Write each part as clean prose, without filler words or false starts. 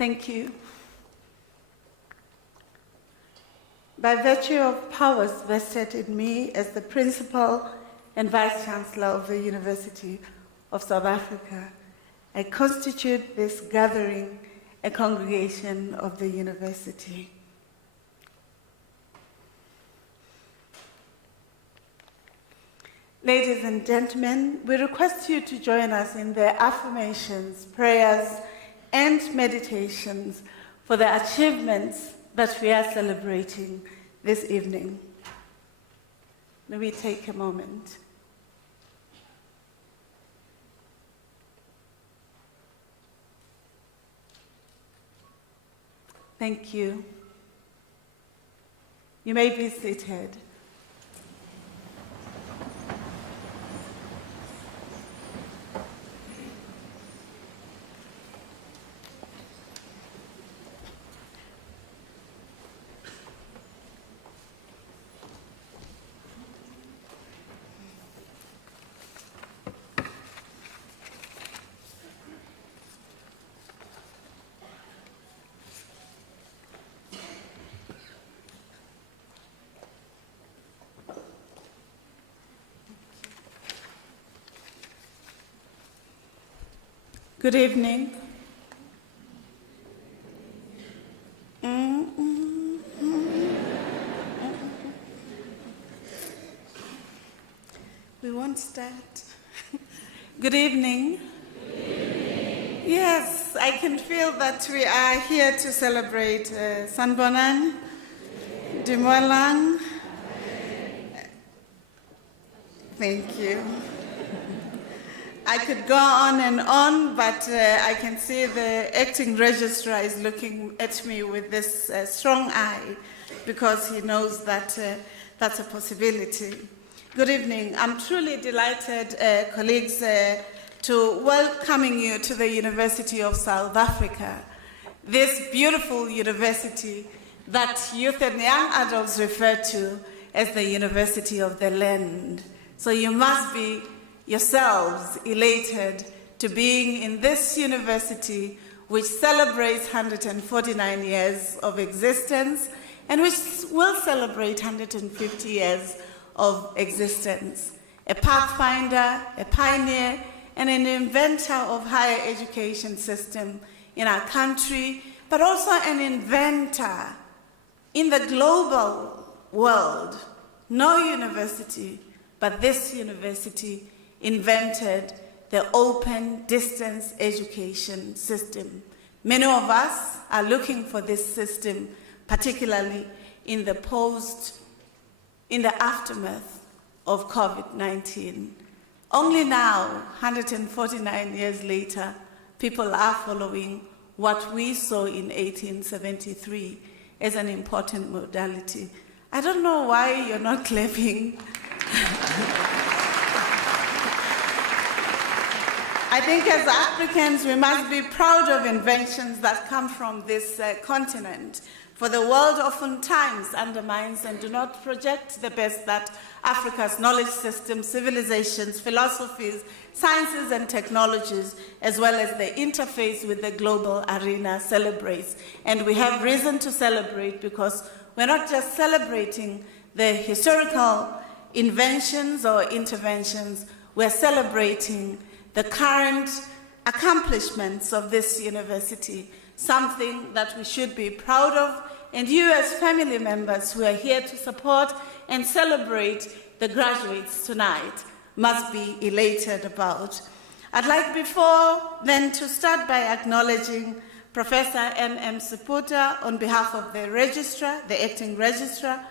Thank you. By virtue of powers vested in me as the Principal and Vice Chancellor of the University of South Africa, I constitute this gathering a congregation of the university. Ladies and gentlemen, we request you to join us in the affirmations, prayers, and meditations for the achievements that we are celebrating this evening. May we take a moment. Thank you. You may be seated. Good evening. We won't start. Good evening. Good evening. Yes, I can feel that we are here to celebrate Sanbonan, Dimolang. Thank you. I could go on, but I can see the acting registrar is looking at me with this strong eye because he knows that that's a possibility. Good evening. I'm truly delighted, colleagues, to welcoming you to the University of South Africa, this beautiful university that youth and young adults refer to as the University of the Land. So you must be yourselves elated to being in this university which celebrates 149 years of existence and which will celebrate 150 years of existence. A pathfinder, a pioneer, and an inventor of higher education system in our country, but also an inventor in the global world. No university, but this university invented the open distance education system. Many of us are looking for this system, particularly in the aftermath of COVID-19. Only now, 149 years later, people are following what we saw in 1873 as an important modality. I don't know why you're not clapping. I think as Africans, we must be proud of inventions that come from this continent. For the world oftentimes undermines and do not project the best that Africa's knowledge systems, civilizations, philosophies, sciences, and technologies, as well as the interface with the global arena, celebrates. And we have reason to celebrate because we're not just celebrating the historical inventions or interventions, we're celebrating the current accomplishments of this university, something that we should be proud of, and you as family members who are here to support and celebrate the graduates tonight must be elated about. I'd like before then to start by acknowledging Professor M.M. Siputa on behalf of the registrar, the acting registrar.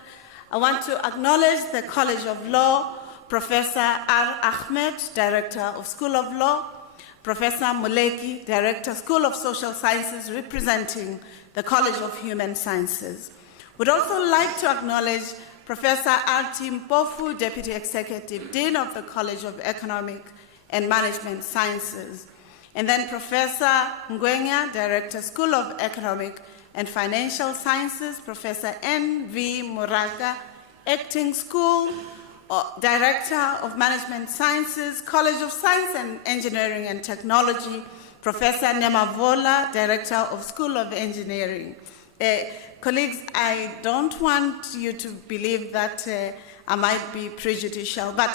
I want to acknowledge the College of Law, Professor R. Ahmed, Director of School of Law, Professor Muleki, Director, School of Social Sciences, representing the College of Human Sciences. We'd also like to acknowledge Professor R.T. Mpofu, Deputy Executive Dean of the College of Economic and Management Sciences, and then Professor Ngwenya, Director, School of Economic and Financial Sciences, Professor N.V. Muraga, Acting School Director of Management Sciences, College of Science and Engineering and Technology, Professor Nemavola, Director of School of Engineering. Colleagues, I don't want you to believe that I might be prejudicial, but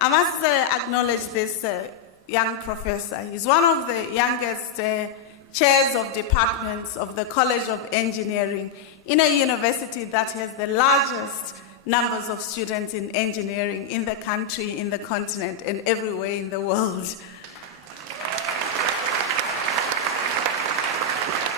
I must acknowledge this young professor. He's one of the youngest chairs of departments of the College of Engineering in a university that has the largest numbers of students in engineering in the country, in the continent, and everywhere in the world.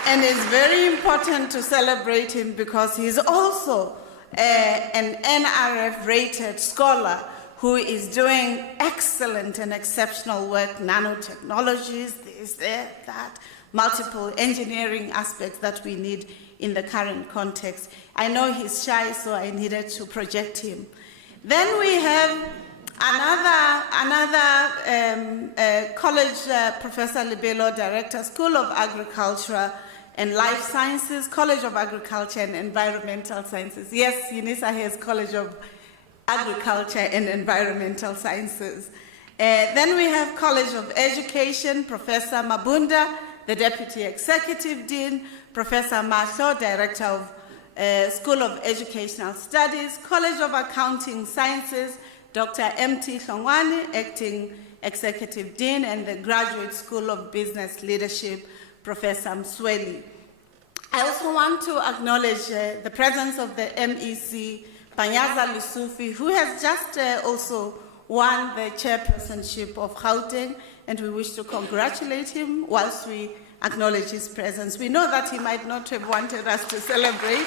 And it's very important to celebrate him because he's also an NRF-rated scholar who is doing excellent and exceptional work, nanotechnologies, this, that, multiple engineering aspects that we need in the current context. I know he's shy, so I needed to project him. Then we have another college Professor Libelo, Director, School of Agriculture and Life Sciences, College of Agriculture and Environmental Sciences. Yes, Unisa has College of Agriculture and Environmental Sciences. Then we have College of Education, Professor Mabunda, the Deputy Executive Dean, Professor Mahlo, Director of School of Educational Studies, College of Accounting Sciences, Dr. M.T. Hlongwane, Acting Executive Dean, and the Graduate School of Business Leadership, Professor Msweli. I also want to acknowledge the presence of the MEC, Panyaza Lusufi, who has just also won the chairpersonship of Gauteng, and we wish to congratulate him whilst we acknowledge his presence. We know that he might not have wanted us to celebrate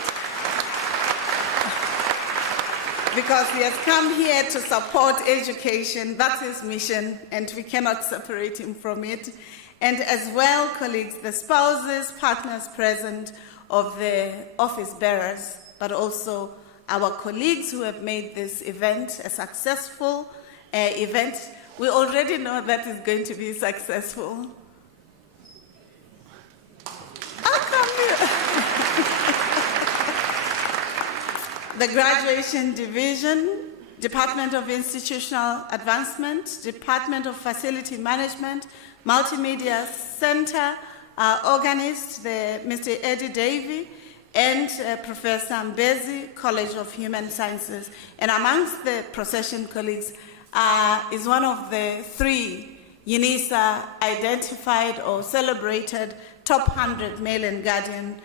because he has come here to support education. That's his mission, and we cannot separate him from it. And as well, colleagues, the spouses, partners present of the office bearers, but also our colleagues who have made this event a successful event. We already know that it's going to be successful. I'll come here. The Graduation Division, Department of Institutional Advancement, Department of Facility Management, Multimedia Center, organist, Mr. Eddie Davey, and Professor Mbezi, College of Human Sciences. And amongst the procession colleagues is one of the 3 Unisa identified or celebrated top 100 male and guardian,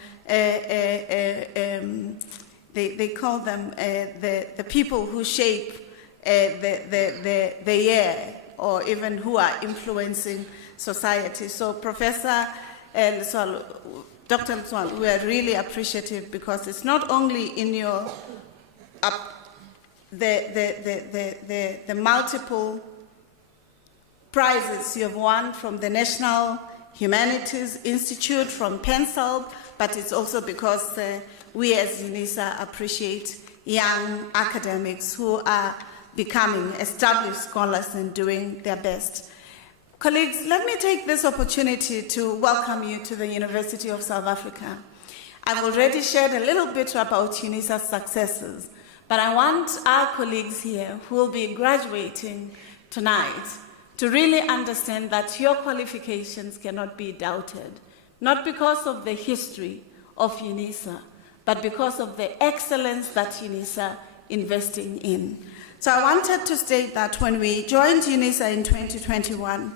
they call them the people who shape the year, or even who are influencing society. So Professor Liswalo, Dr. Liswalo, we are really appreciative because it's not only in your the multiple prizes you have won from the National Humanities Institute, from PENSALB, but it's also because we as Unisa appreciate young academics who are becoming established scholars and doing their best. Colleagues, let me take this opportunity to welcome you to the University of South Africa. I've already shared a little bit about Unisa's successes, but I want our colleagues here who will be graduating tonight to really understand that your qualifications cannot be doubted, not because of the history of Unisa, but because of the excellence that Unisa investing in. So I wanted to state that when we joined Unisa in 2021,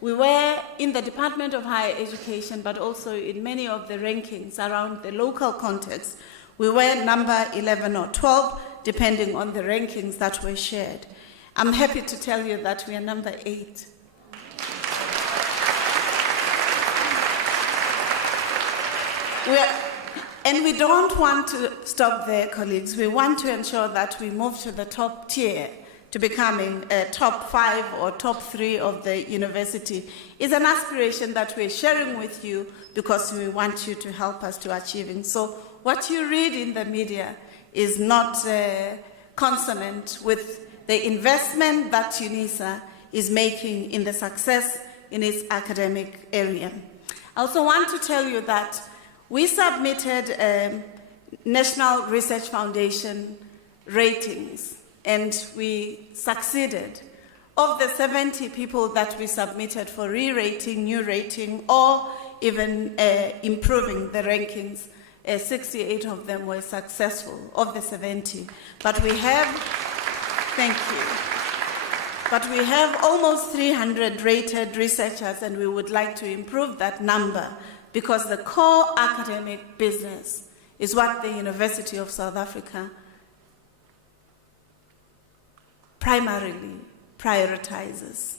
we were in the Department of Higher Education, but also in many of the rankings around the local context. We were number 11 or 12, depending on the rankings that were shared. I'm happy to tell you that we are number 8. And we don't want to stop there, colleagues. We want to ensure that we move to the top tier, to becoming a top 5 or top 3 of the university. It's an aspiration that we're sharing with you because we want you to help us to achieving. So what you read in the media is not consonant with the investment that Unisa is making in the success in its academic area. I also want to tell you that we submitted National Research Foundation ratings, and we succeeded of the 70 people that we submitted for re-rating, new rating, or even improving the rankings, 68 of them were successful of the 70. But we have, thank you. But we have almost 300 rated researchers, and we would like to improve that number because the core academic business is what the University of South Africa primarily prioritizes.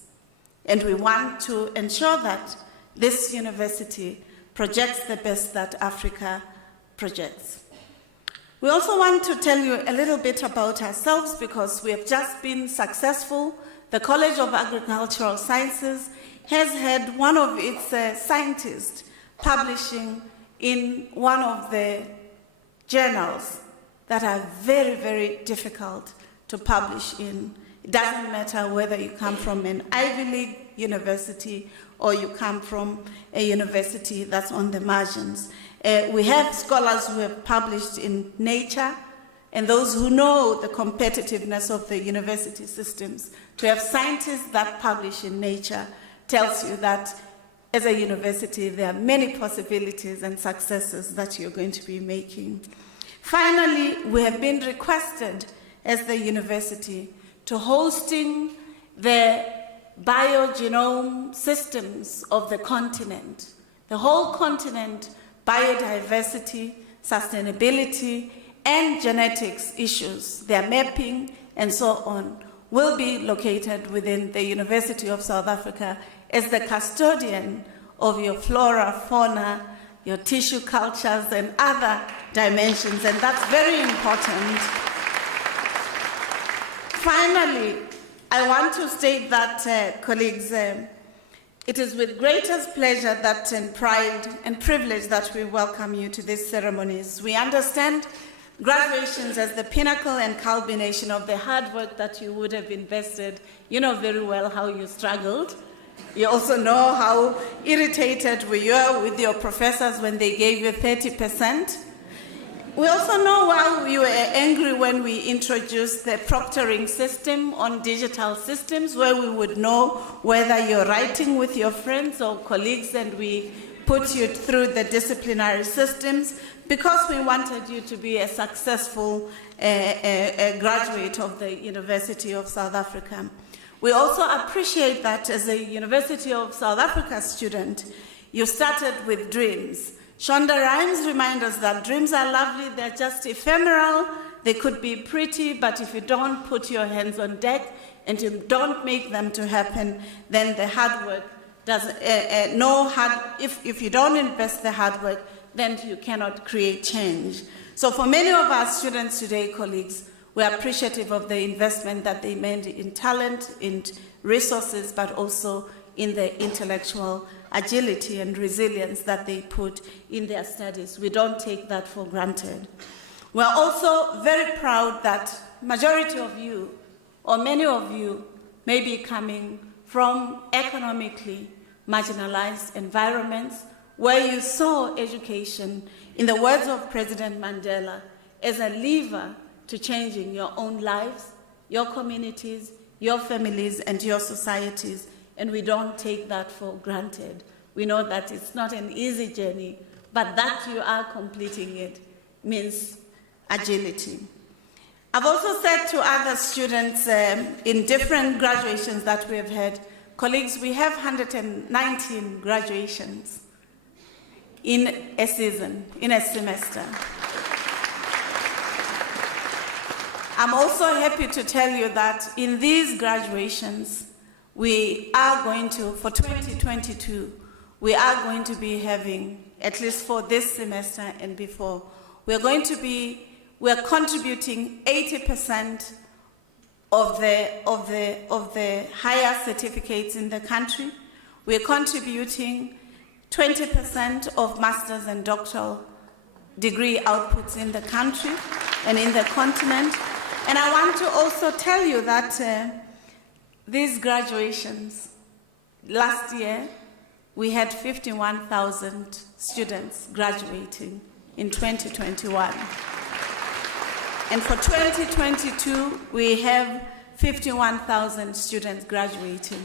And we want to ensure that this university projects the best that Africa projects. We also want to tell you a little bit about ourselves because we have just been successful. The College of Agricultural Sciences has had one of its scientists publishing in one of the journals that are very, very difficult to publish in. It doesn't matter whether you come from an Ivy League university or you come from a university that's on the margins. We have scholars who have published in Nature, and those who know the competitiveness of the university systems. To have scientists that publish in Nature tells you that as a university, there are many possibilities and successes that you're going to be making. Finally, we have been requested as the university to hosting the biogenome systems of the continent. The whole continent, biodiversity, sustainability, and genetics issues, their mapping, and so on, will be located within the University of South Africa as the custodian of your flora, fauna, your tissue cultures, and other dimensions, and that's very important. Finally, I want to state that, colleagues, it is with greatest pleasure that and pride and privilege that we welcome you to these ceremonies. We understand graduations as the pinnacle and culmination of the hard work that you would have invested. You know very well how you struggled. You also know how irritated we were with your professors when they gave you 30%. We also know why we were angry when we introduced the proctoring system on digital systems, where we would know whether you're writing with your friends or colleagues, and we put you through the disciplinary systems because we wanted you to be a successful graduate of the University of South Africa. We also appreciate that as a University of South Africa student, you started with dreams. Shonda Rhimes reminds us that dreams are lovely, they're just ephemeral, they could be pretty, but if you don't put your hands on deck and you don't make them to happen, then the hard work doesn't, if you don't invest the hard work, then you cannot create change. So for many of our students today, colleagues, we are appreciative of the investment that they made in talent, in resources, but also in the intellectual agility and resilience that they put in their studies. We don't take that for granted. We're also very proud that majority of you, or many of you, may be coming from economically marginalized environments where you saw education, in the words of President Mandela, as a lever to changing your own lives, your communities, your families, and your societies. And we don't take that for granted. We know that it's not an easy journey, but that you are completing it means agility. I've also said to other students in different graduations that we have had, colleagues, we have 119 graduations in a season, in a semester. I'm also happy to tell you that in these graduations, we are going to, for 2022, we are going to be having, at least for this semester and before, we're contributing 80% of the higher certificates in the country. We're contributing 20% of master's and doctoral degree outputs in the country and in the continent. And I want to also tell you that these graduations, last year, we had 51,000 students graduating in 2021. And for 2022, we have 51,000 students graduating.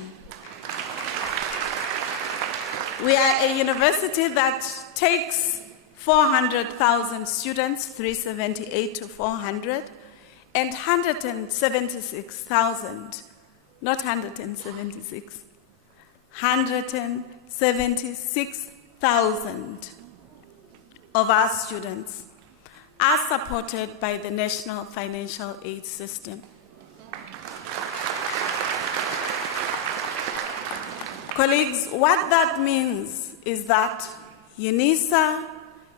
We are a university that takes 400,000 students, 378 to 400, and 176,000, not 176, 176,000 of our students are supported by the National Financial Aid System. Colleagues, what that means is that Unisa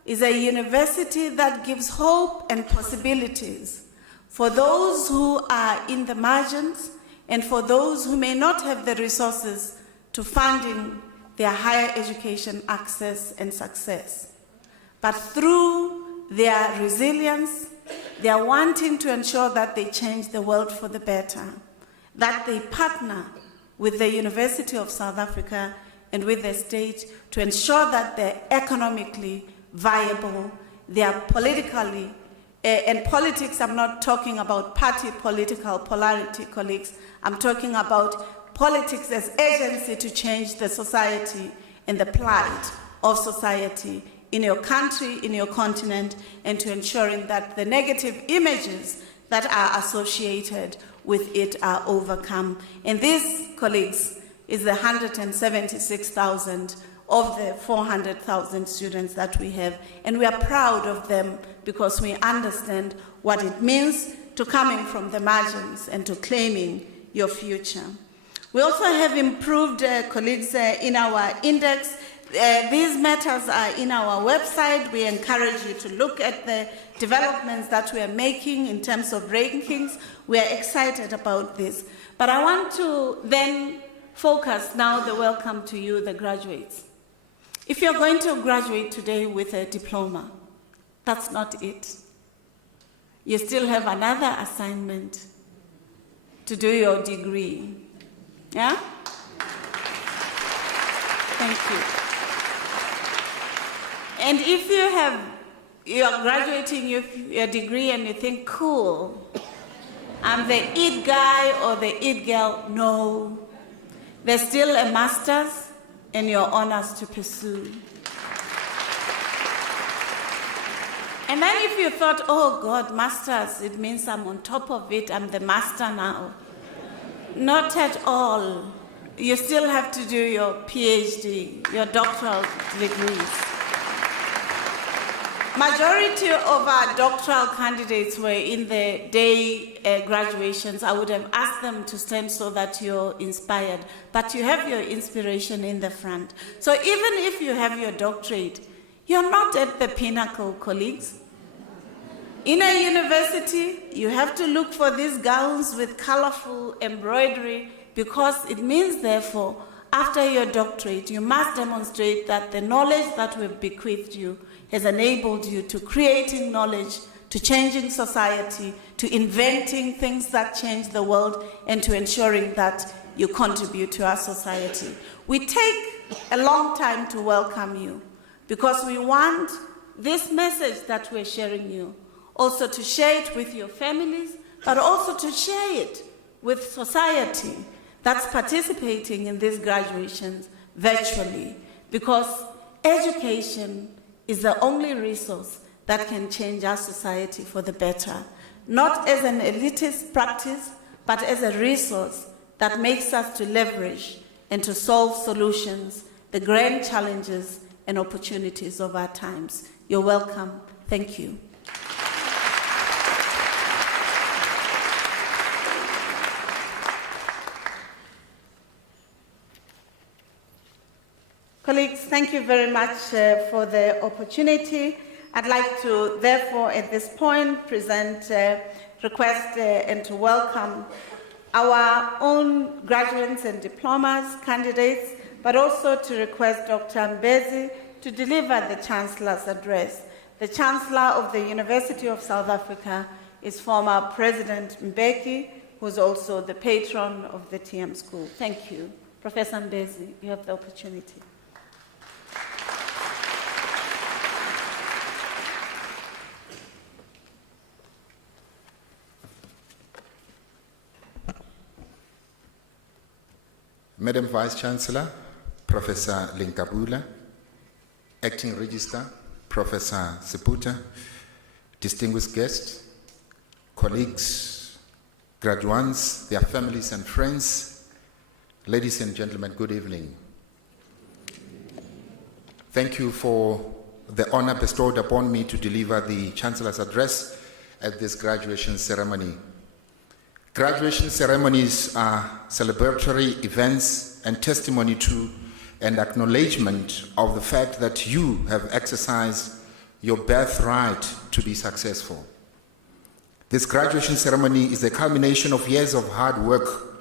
is a university that gives hope and possibilities for those who are in the margins and for those who may not have the resources to funding their higher education access and success. But through their resilience, their wanting to ensure that they change the world for the better, that they partner with the University of South Africa and with the state to ensure that they're economically viable, they are politically, and politics, I'm not talking about party political polarity, colleagues, I'm talking about politics as agency to change the society and the plight of society in your country, in your continent, and to ensuring that the negative images that are associated with it are overcome. And this, colleagues, is the 176,000 of the 400,000 students that we have. And we are proud of them because we understand what it means to coming from the margins and to claiming your future. We also have improved, colleagues, in our index. These matters are in our website. We encourage you to look at the developments that we are making in terms of rankings. We are excited about this. But I want to then focus now the welcome to you, the graduates. If you're going to graduate today with a diploma, that's not it. You still have another assignment to do your degree. Yeah? Thank you. And if you're graduating your degree and you think, cool, I'm the it guy or the it girl, no. There's still a master's and your honors to pursue. And then if you thought, oh God, masters, it means I'm on top of it, I'm the master now. Not at all. You still have to do your PhD, your doctoral degrees. Majority of our doctoral candidates were in the day graduations. I would have asked them to stand so that you're inspired, but you have your inspiration in the front. So even if you have your doctorate, you're not at the pinnacle, colleagues. In a university, you have to look for these gowns with colorful embroidery because it means, therefore, after your doctorate, you must demonstrate that the knowledge that we've bequeathed you has enabled you to creating knowledge, to changing society, to inventing things that change the world, and to ensuring that you contribute to our society. We take a long time to welcome you because we want this message that we're sharing you also to share it with your families, but also to share it with society that's participating in these graduations virtually, because education is the only resource that can change our society for the better, not as an elitist practice, but as a resource that makes us to leverage and to solve solutions, the grand challenges and opportunities of our times. You're welcome. Thank you. Colleagues, thank you very much for the opportunity. I'd like to, therefore, at this point, present, request, and to welcome our own graduates and diplomas, candidates, but also to request Dr. Mbezi to deliver the Chancellor's address. The Chancellor of the University of South Africa is former President Mbeki, who's also the patron of the TM School. Thank you. Professor Mbezi, you have the opportunity. Madam Vice-Chancellor, Professor Linkabula, Acting Register, Professor Siputa, distinguished guests, colleagues, graduates, their families and friends, ladies and gentlemen, good evening. Thank you for the honor bestowed upon me to deliver the Chancellor's address at this graduation ceremony. Graduation ceremonies are celebratory events and testimony to and acknowledgement of the fact that you have exercised your birthright to be successful. This graduation ceremony is the culmination of years of hard work,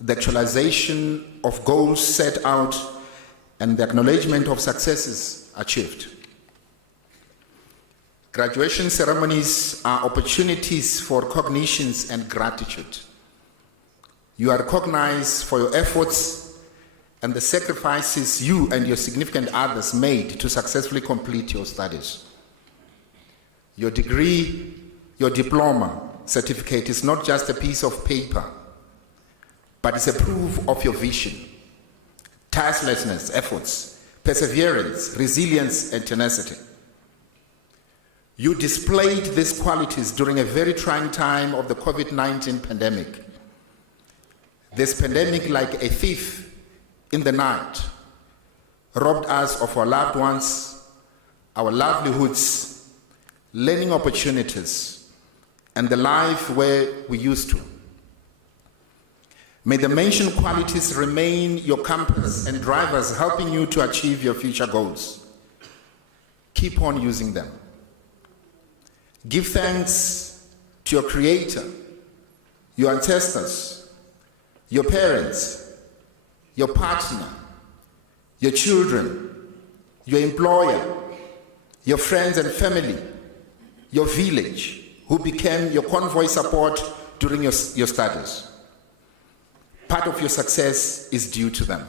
the actualization of goals set out, and the acknowledgement of successes achieved. Graduation ceremonies are opportunities for recognitions and gratitude. You are recognized for your efforts and the sacrifices you and your significant others made to successfully complete your studies. Your degree, your diploma certificate is not just a piece of paper, but it's a proof of your vision, tirelessness, efforts, perseverance, resilience, and tenacity. You displayed these qualities during a very trying time of the COVID-19 pandemic. This pandemic, like a thief in the night, robbed us of our loved ones, our livelihoods, learning opportunities, and the life where we used to. May the mentioned qualities remain your compass and drivers, helping you to achieve your future goals. Keep on using them. Give thanks to your Creator, your ancestors, your parents, your partner, your children, your employer, your friends and family, your village, who became your convoy support during your studies. Part of your success is due to them.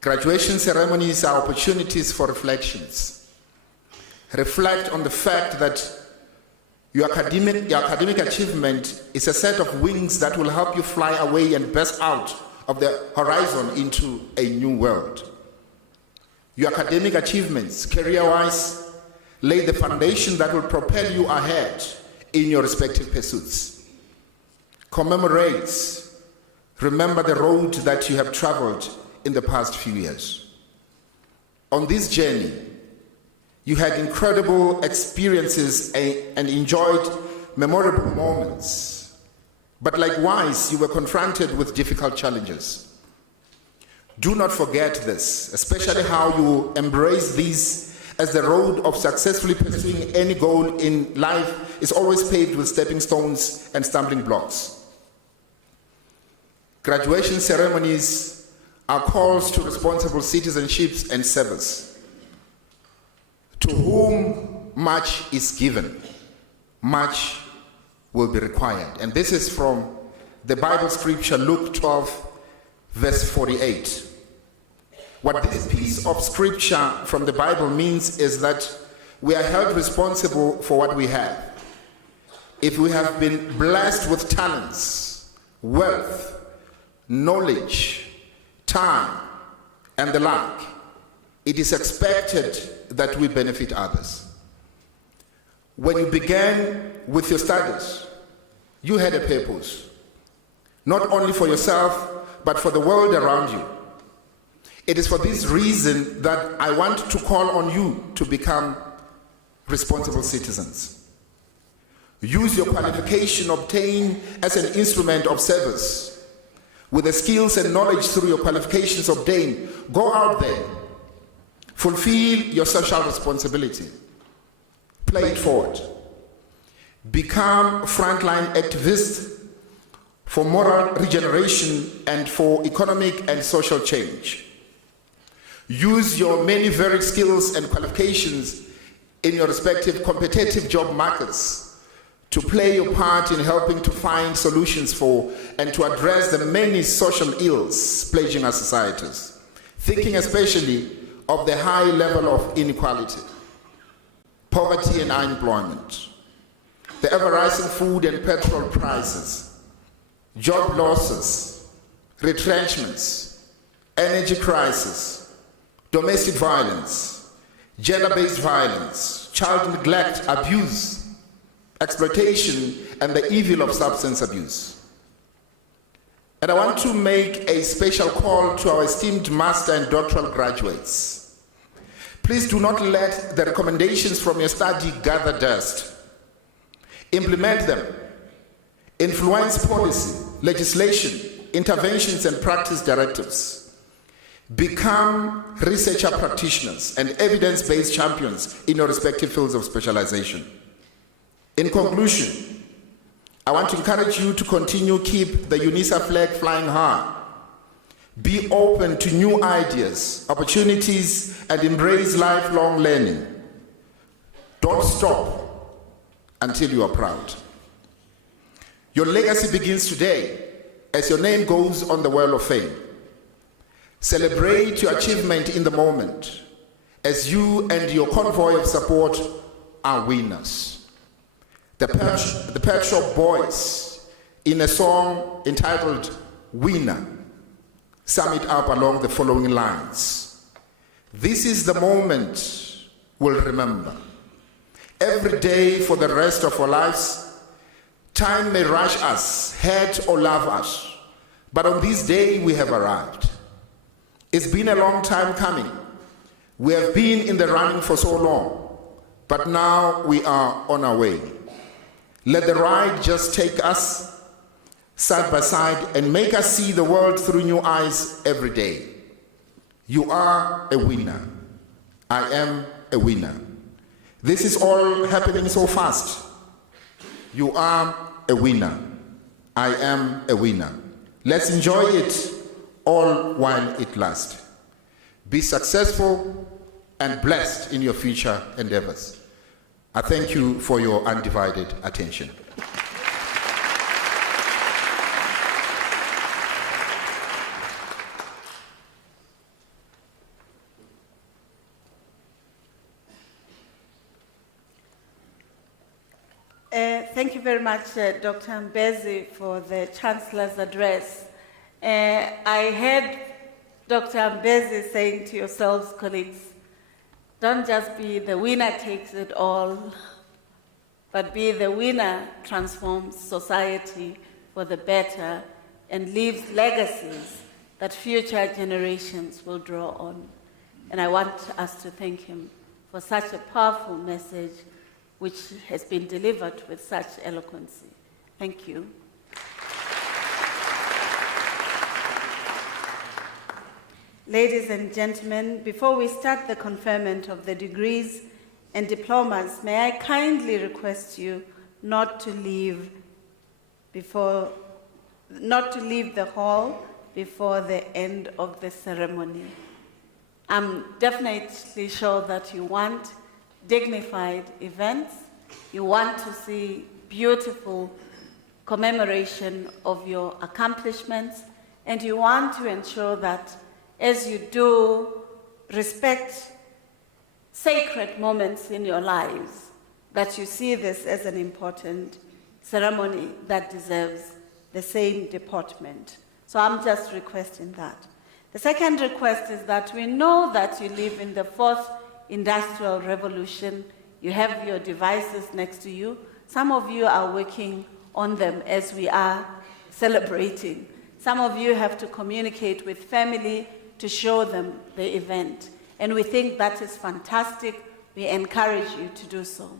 Graduation ceremonies are opportunities for reflections. Reflect on the fact that your academic achievement is a set of wings that will help you fly away and burst out of the horizon into a new world. Your academic achievements, career-wise, lay the foundation that will propel you ahead in your respective pursuits. Commemorate, remember the road that you have traveled in the past few years. On this journey, you had incredible experiences and enjoyed memorable moments. But likewise, you were confronted with difficult challenges. Do not forget this, especially how you embrace these, as the road of successfully pursuing any goal in life is always paved with stepping stones and stumbling blocks. Graduation ceremonies are calls to responsible citizenship and service. To whom much is given, much will be required. And this is from the Bible scripture, Luke 12, verse 48. What this piece of scripture from the Bible means is that we are held responsible for what we have. If we have been blessed with talents, wealth, knowledge, time, and the like, it is expected that we benefit others. When you began with your studies, you had a purpose, not only for yourself, but for the world around you. It is for this reason that I want to call on you to become responsible citizens. Use your qualification obtained as an instrument of service. With the skills and knowledge through your qualifications obtained, go out there. Fulfill your social responsibility. Play it forward. Become frontline activists for moral regeneration and for economic and social change. Use your many varied skills and qualifications in your respective competitive job markets to play your part in helping to find solutions for and to address the many social ills plaguing our societies, thinking especially of the high level of inequality, poverty and unemployment, the ever-rising food and petrol prices, job losses, retrenchments, energy crisis, domestic violence, gender-based violence, child neglect, abuse, exploitation, and the evil of substance abuse. And I want to make a special call to our esteemed master and doctoral graduates. Please do not let the recommendations from your study gather dust. Implement them. Influence policy, legislation, interventions, and practice directives. Become researcher practitioners and evidence-based champions in your respective fields of specialization. In conclusion, I want to encourage you to continue keep the Unisa flag flying high. Be open to new ideas, opportunities, and embrace lifelong learning. Don't stop until you are proud. Your legacy begins today as your name goes on the Wall of Fame. Celebrate your achievement in the moment as you and your convoy of support are winners. The Pet Shop Boys, in a song entitled Winner, sum it up along the following lines. This is the moment we'll remember. Every day for the rest of our lives, time may rush us, hate or love us, but on this day we have arrived. It's been a long time coming. We have been in the running for so long, but now we are on our way. Let the ride just take us side by side and make us see the world through new eyes every day. You are a winner. I am a winner. This is all happening so fast. You are a winner. I am a winner. Let's enjoy it all while it lasts. Be successful and blessed in your future endeavors. I thank you for your undivided attention. Thank you very much, Dr. Mbezi, for the Chancellor's address. I heard Dr. Mbezi saying to yourselves, colleagues, don't just be the winner takes it all, but be the winner transforms society for the better and leaves legacies that future generations will draw on. And I want us to thank him for such a powerful message which has been delivered with such eloquency. Thank you. Ladies and gentlemen, before we start the conferment of the degrees and diplomas, may I kindly request you not to leave the hall before the end of the ceremony. I'm definitely sure that you want dignified events, you want to see beautiful commemoration of your accomplishments, and you want to ensure that as you do respect sacred moments in your lives, that you see this as an important ceremony that deserves the same deportment. So I'm just requesting that. The second request is that we know that you live in the fourth industrial revolution. You have your devices next to you. Some of you are working on them as we are celebrating. Some of you have to communicate with family to show them the event. And we think that is fantastic. We encourage you to do so.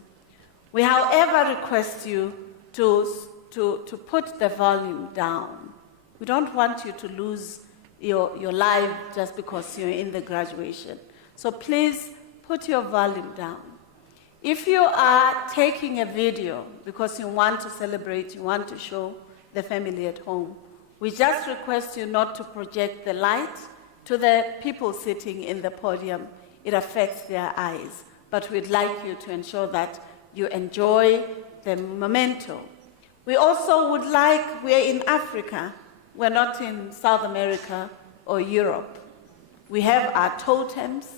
We, however, request you to put the volume down. We don't want you to lose your life just because you're in the graduation. So please put your volume down. If you are taking a video because you want to celebrate, you want to show the family at home, we just request you not to project the light to the people sitting in the podium. It affects their eyes. But we'd like you to ensure that you enjoy the memento. We also would like, we're in Africa, we're not in South America or Europe. We have our totems,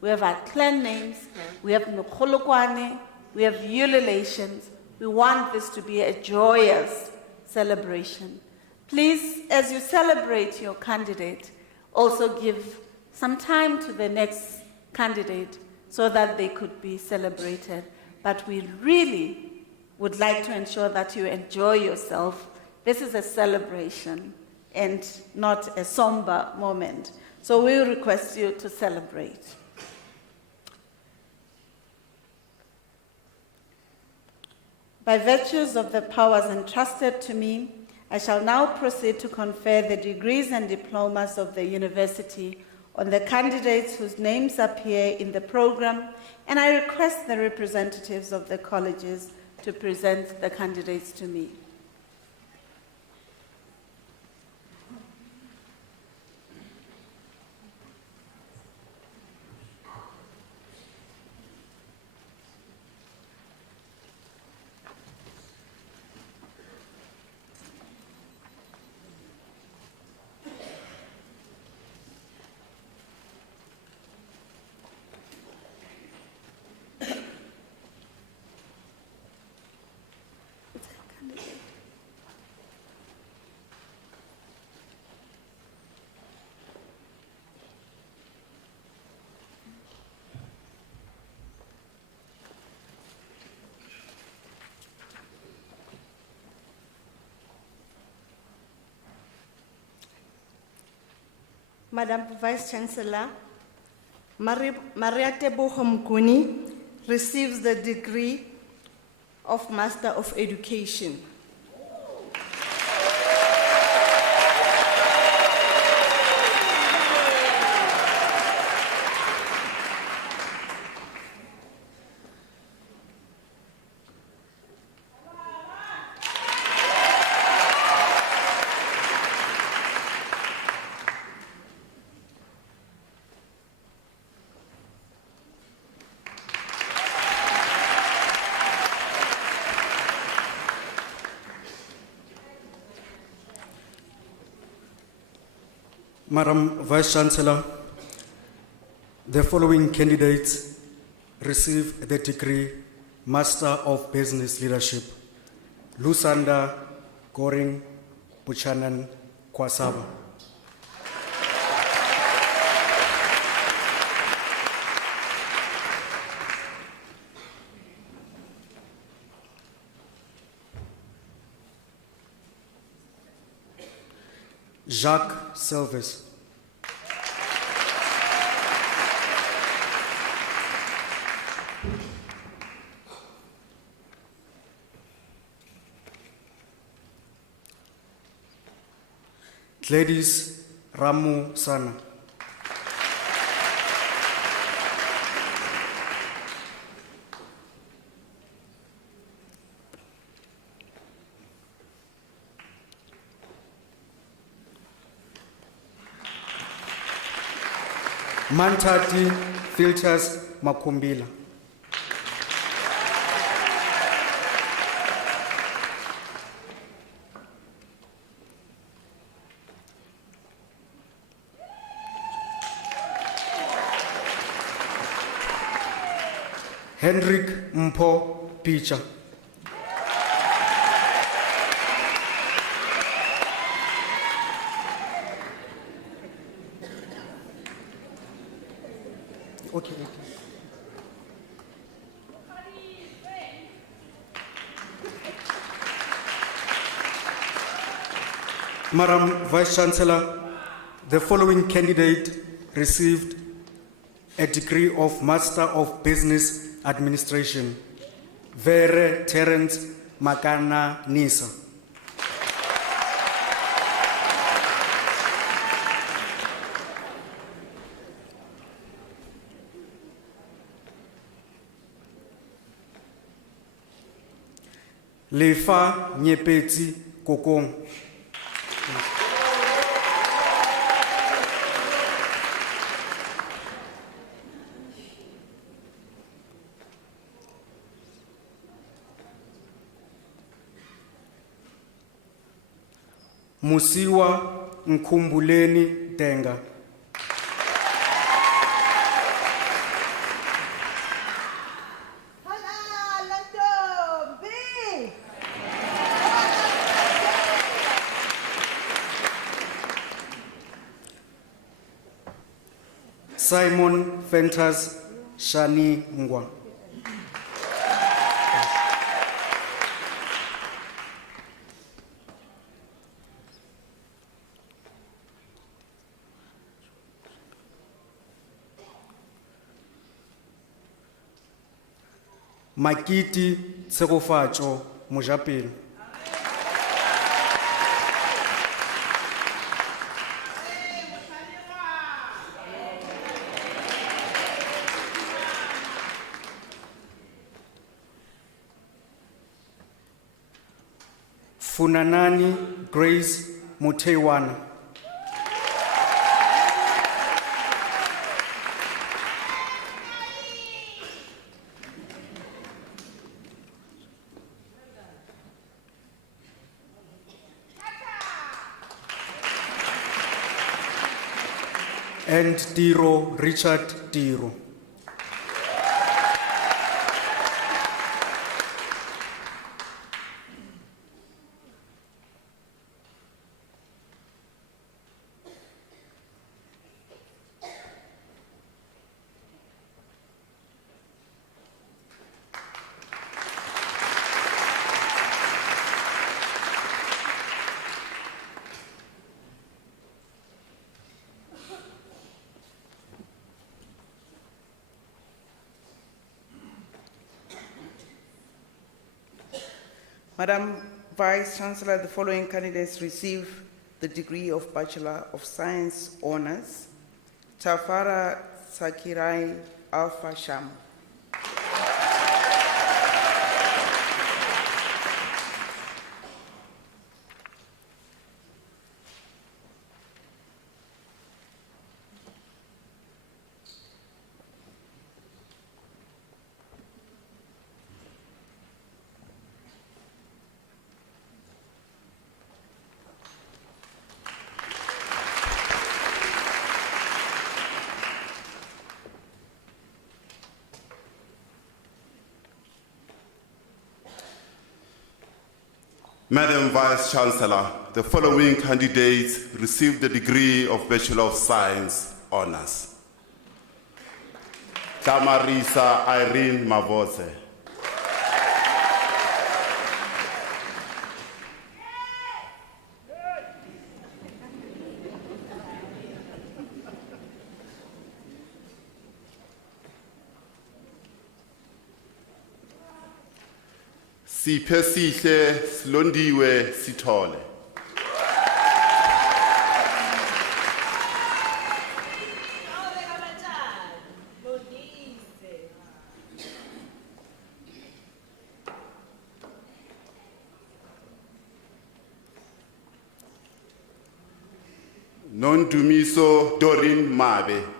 we have our clan names, we have Mkholokwane, we have ululations. We want this to be a joyous celebration. Please, as you celebrate your candidate, also give some time to the next candidate so that they could be celebrated. But we really would like to ensure that you enjoy yourself. This is a celebration and not a somber moment. So we request you to celebrate. By virtues of the powers entrusted to me, I shall now proceed to confer the degrees and diplomas of the university on the candidates whose names appear in the program, and I request the representatives of the colleges to present the candidates to me. Madam Vice Chancellor, Maria Teboho Mkuni receives the degree of Master of Education. Madam Vice Chancellor, the following candidates receive the degree Master of Business Leadership: Lusanda Goring Buchanan Kwasaba. Jacques Silves. Gladys Ramu Sana. Mantati Filters Makumbila. Henrik Mpo Picha. Okay. Madam Vice Chancellor, the following candidate received a degree of Master of Business Administration: Vere Terence Makana Nisa. Lefa Nyepetsi Kokong. Musiwa Nkumbuleni Denga. Simon Fentas Shani Ngwa. Makiti Tsegofatso Mojapelo. Funanani Grace Mutewana. And Tiro Richard Tiro. Madam Vice Chancellor, the following candidates receive the degree of Bachelor of Science Honours. Tafara Sakirai Alpha Sham. Madam Vice Chancellor, the following candidates received the degree of Bachelor of Science Honours. Tamarisa Irene Mavose. Siphe sihle Silondiwe Sithole. Nondumiso Doreen Mabe.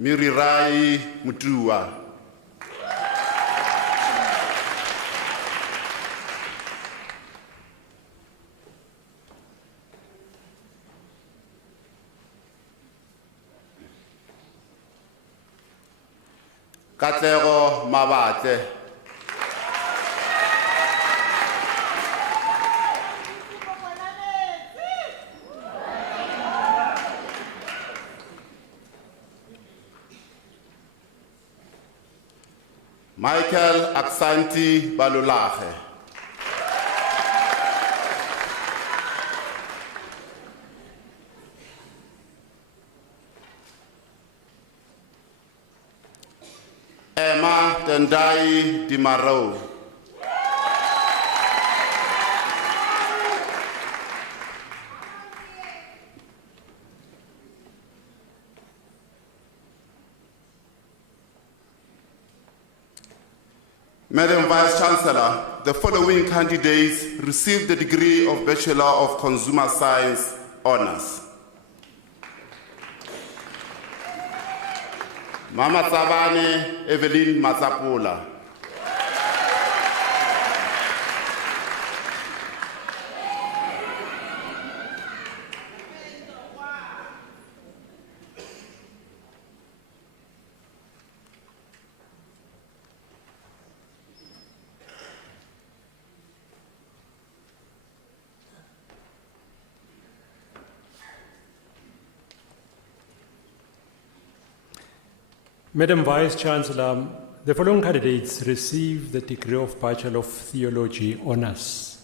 Mirirai Mutua. Katlego Mabate. Michael Aksanti Balulache. Emma Tendai Dimaro. Madam Vice Chancellor, the following candidates received the degree of Bachelor of Consumer Science Honours. Mama Tsabane Evelyn Matsapula. Madam Vice Chancellor, the following candidates receive the degree of Bachelor of Theology Honours.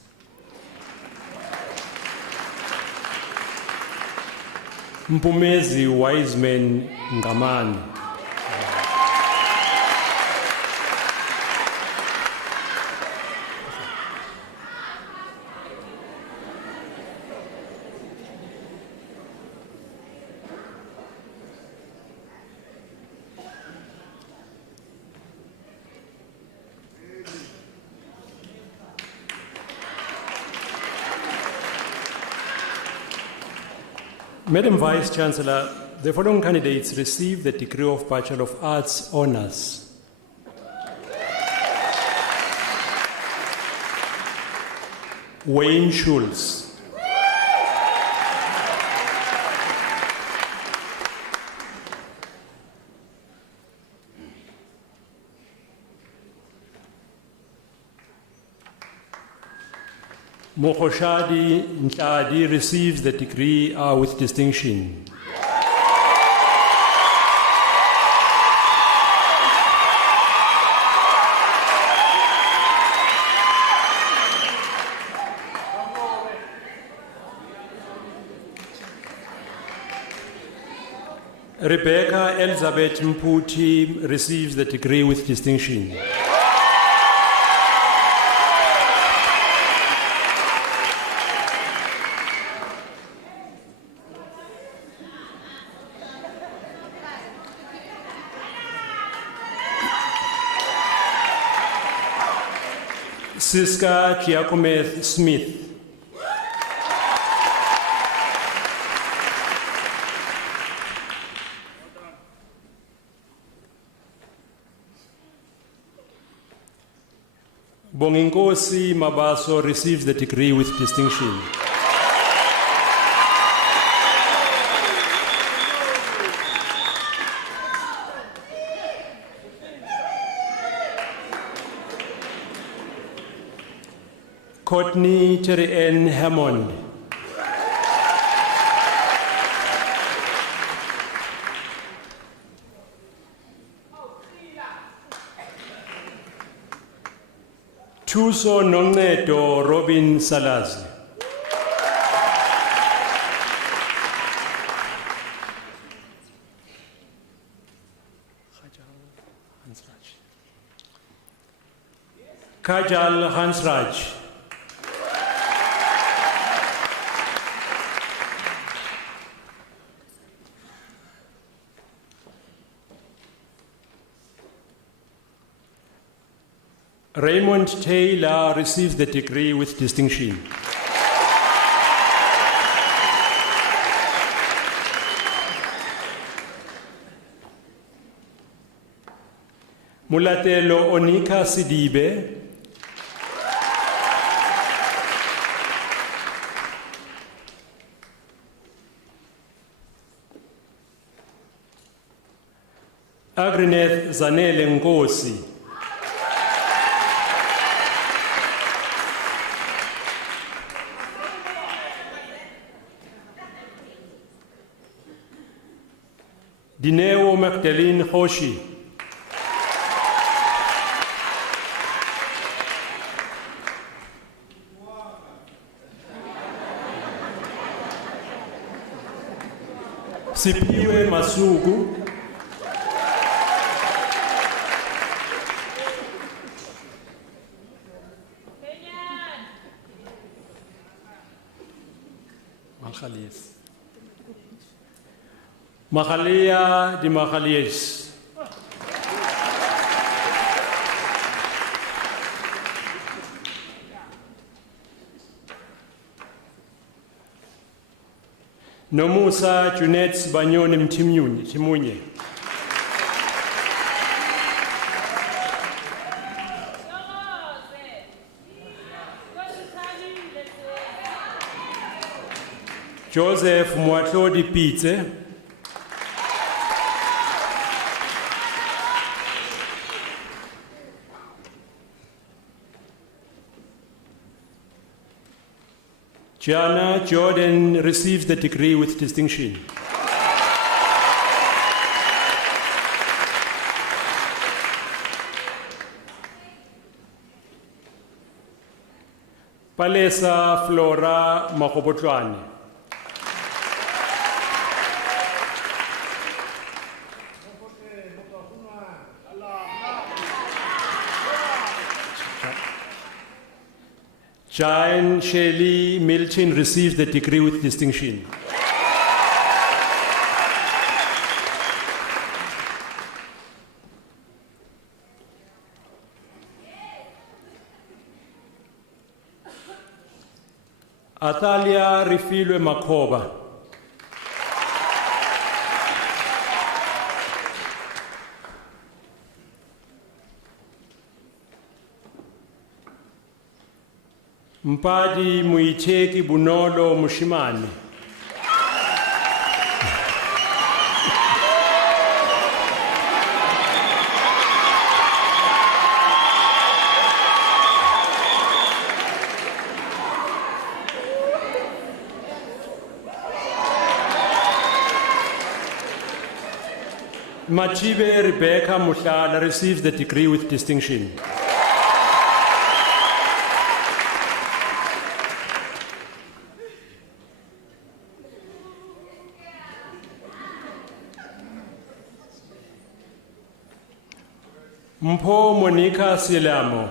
Mpumezi Wiseman Ngamani. Madam Vice Chancellor, the following candidates receive the degree of Bachelor of Arts Honours. Wayne Schulz. Mokoshadi Ntladi receives the degree with distinction. Rebecca Elizabeth Mputi receives the degree with distinction. Siska Giacomet Smith. Bonginkosi Mabaso receives the degree with distinction. Courtney Terry Ann Hammond. Tuso Nongeto Robin Salazi. Kajal Hansraj. Raymond Taylor receives the degree with distinction. Mulatelo Onika Sidibe. Agrineth Zanele Ngosi. Dineo Magdalene Hoshi. Sipiwe Masugu. Malchalies. Mahalia di Mahalies. Nomusa Junet Banyonim Timunye. Joseph Mwatlodi Pizze. Gianna Jordan receives the degree with distinction. Palesa Flora Makobotlwane. Jane Shelley Milton receives the degree with distinction. Atalia Rifilwe Makoba. Mpadi Muiteki Bunolo Mushimani. Machibe Rebecca Muhlala receives the degree with distinction. Mpho Monica Silamo.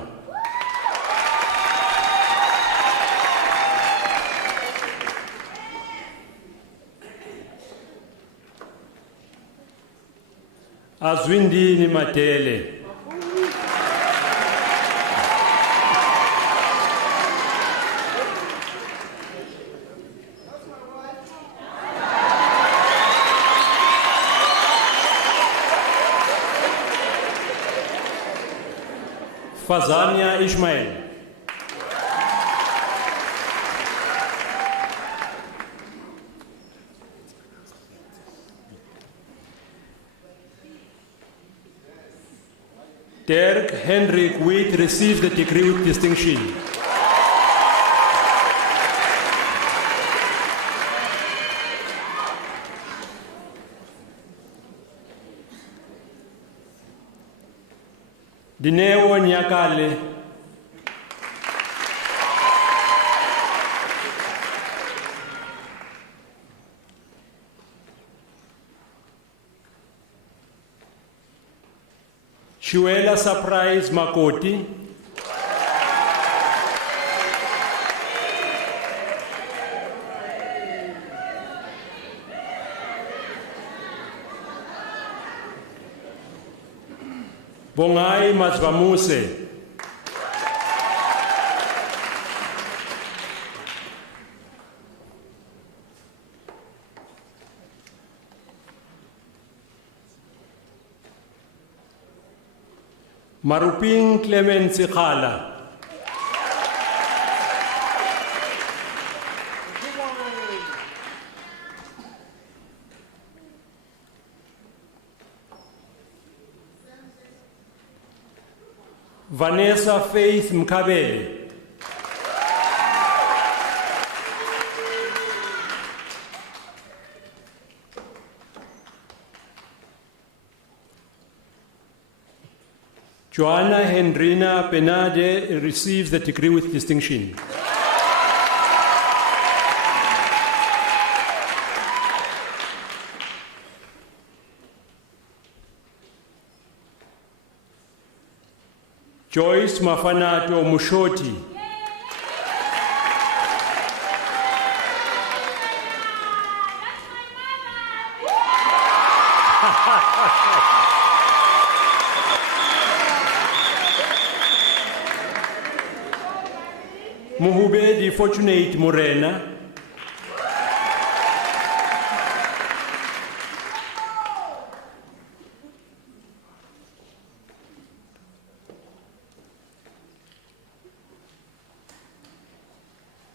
Azwindini Matele. Fazania Ismail. Dirk Hendrik Witt receives the degree with distinction. Dineo Nyakale. Shuela Surprise Makoti. Bongai Mazvamuse. Maruping Clement Sikhala. Vanessa Faith Mkabele. Joanna Hendrina Penade receives the degree with distinction. Joyce Mafanato Mushoti. Muhubedi Fortunate Morena.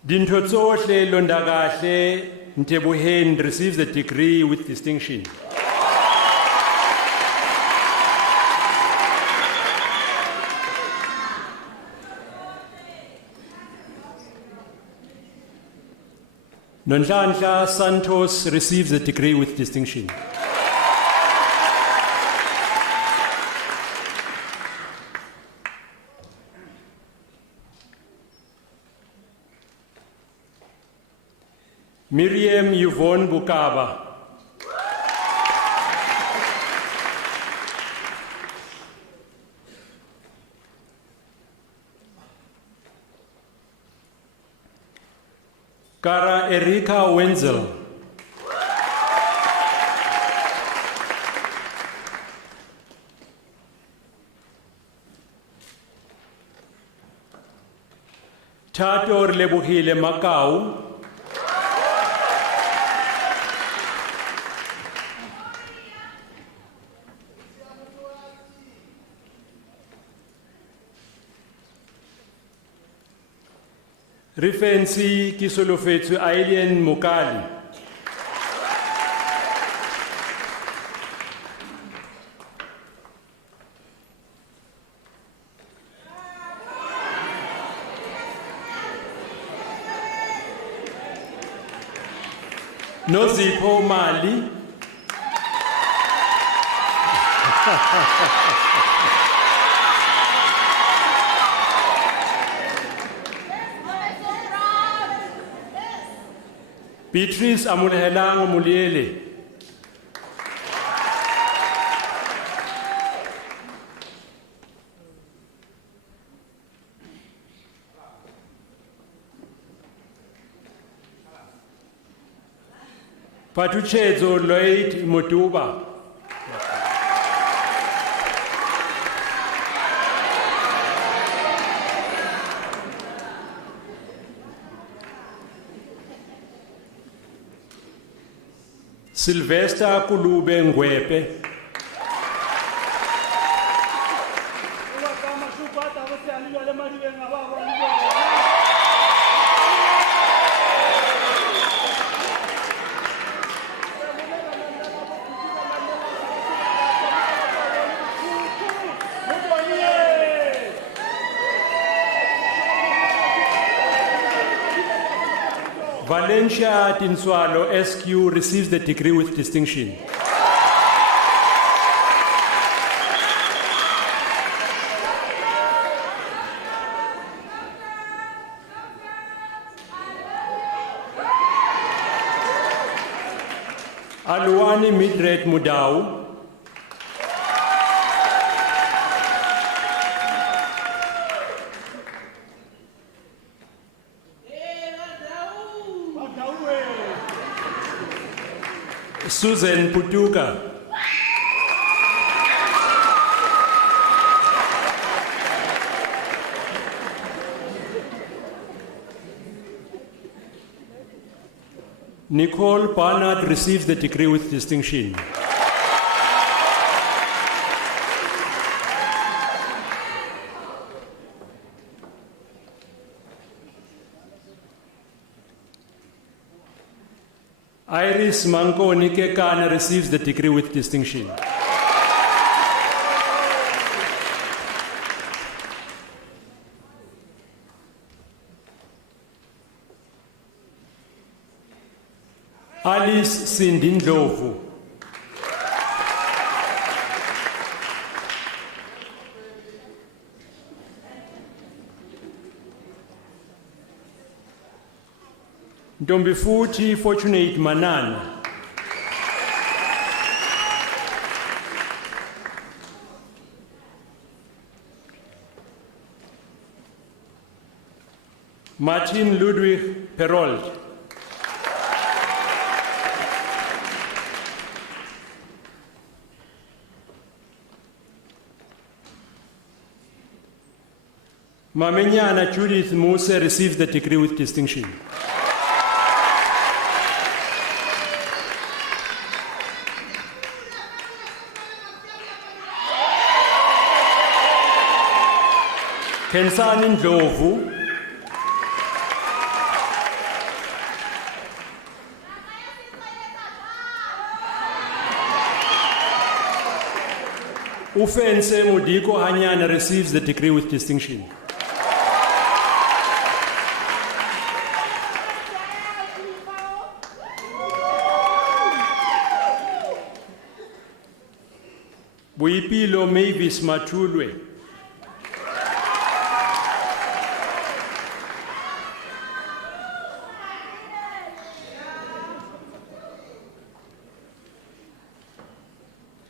Dintotsohle Londagahle Ntebuhen receives the degree with distinction. Nonhlanhla Santos receives the degree with distinction. Miriam Yvonne Bukaba. Kara Erika Wenzel. Tato Lebohile Makau. Rifensi Kisolofetsu Aileen Mukali. Nozipho Mali. Beatrice Amulehelang Muliele. Patuchezo Lloyd Mutuba. Sylvester Kulube Ngwepe. Valencia Tinswalo SQ receives the degree with distinction. Aluani Midret Mudau. Susan Putuka. Nicole Barnard receives the degree with distinction. Iris Manko Nikekana receives the degree with distinction. Alice Sindindlovu. Ntombifuthi Fortunate Manana. Martin Ludwig Perold. Mamenyana Judith Muse receives the degree with distinction. Kensani Ndlovu. Ufense Modiko Hanyana receives the degree with distinction. Buipilo Mavis Matulwe.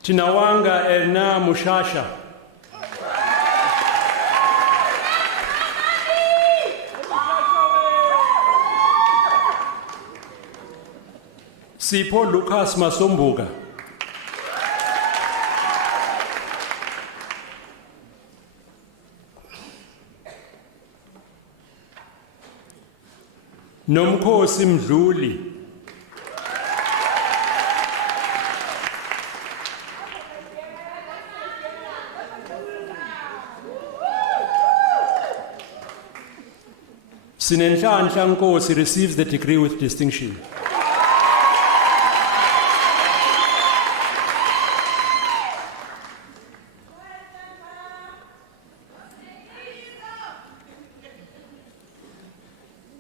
Tinawanga Erna Mushasha. Sipho Lucas Masombuga. Nomkhosi Mdluli. Sinenhlanhla Nkosi receives the degree with distinction.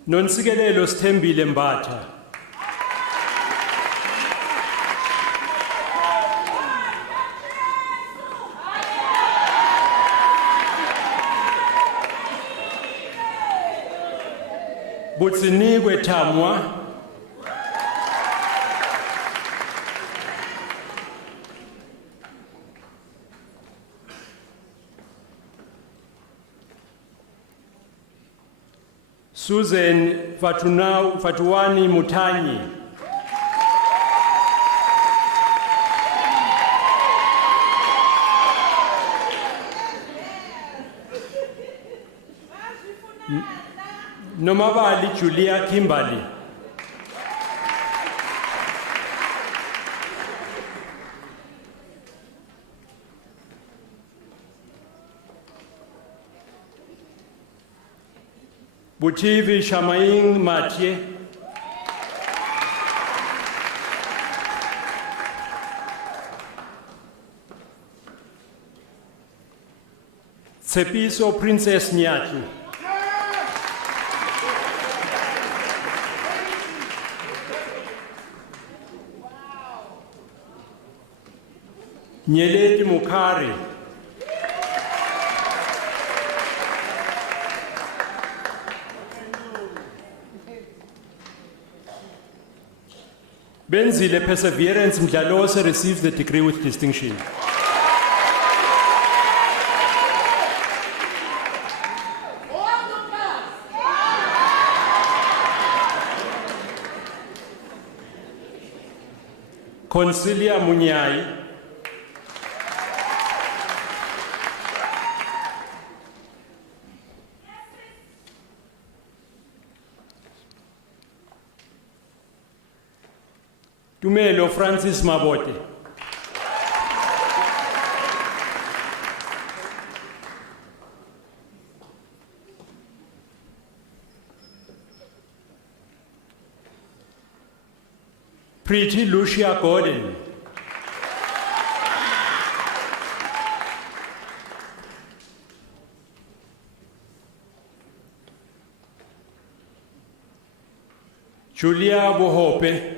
Nonsikelelo Sithembile Mbatha. Butsinikwe Thamwa. Susan Fatuani Mutanyi. Nomabali Julia Kimberly. Butivi Shamaing Matye. Tsepiso Princess Nyatu. Nyeleti Mukari. Benzile Perseverance Mdlalose receives the degree with distinction. Consilia Munyai. Tumelo Francis Mabote. Pretty Lucia Gordon. Julia Bohope.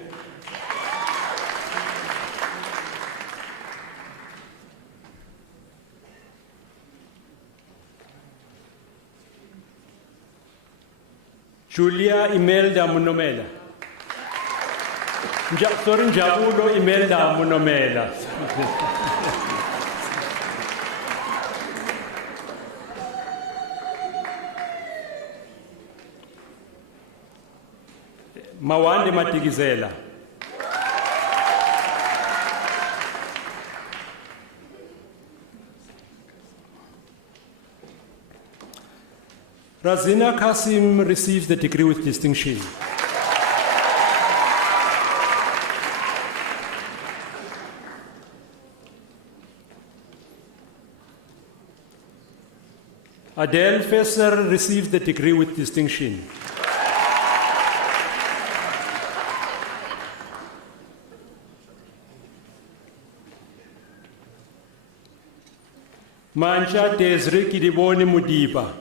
Julia Imelda Munomela. Sorry, Njabulo Imelda Munomela. Mawande Matigizela. Razina Kasim receives the degree with distinction. Adele Fesser receives the degree with distinction. Mancha Desri Kidiboni Mudiba.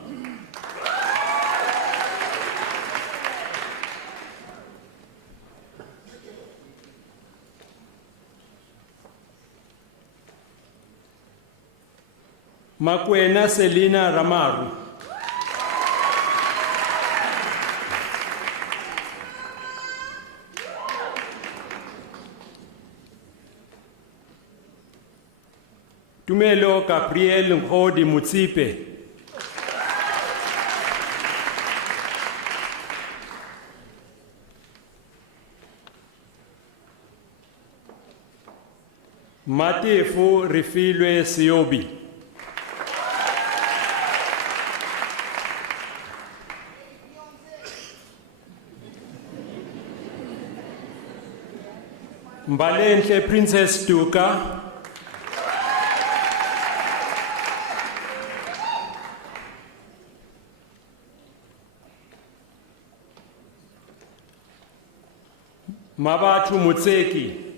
Makwena Selina Ramaru. Tumelo Gabriel Ngodi Mutsipe. Matefu Rifilwe Siobi. Mbalenhle Princess Duka. Mabatu Mutseki.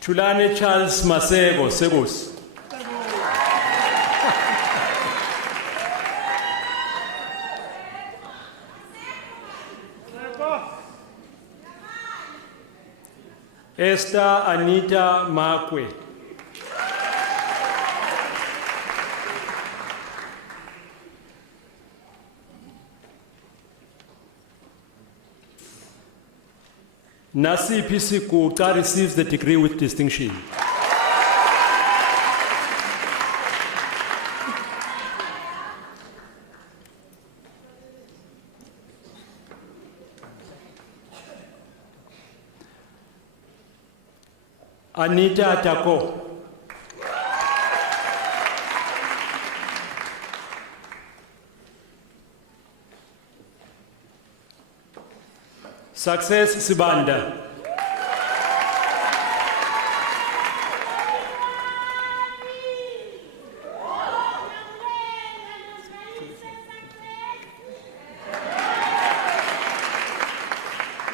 Tulane Charles Masego, Sebos. Esther Anita Makwe. Nasi Pisikuta receives the degree with distinction. Anita Tako. Success Sibanda.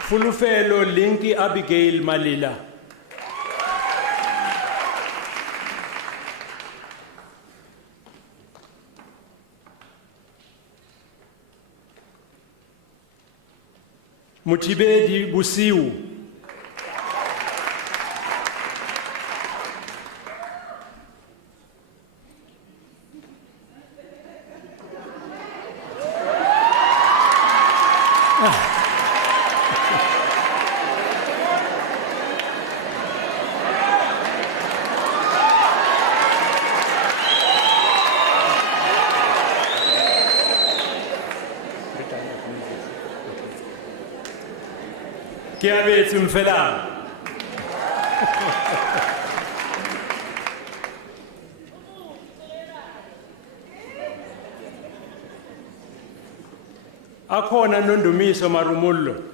Fulufelo Linki Abigail Malila. Mutibedi Busiu. Kiabe Tumfela. Akhona Nondumiso Marumullo.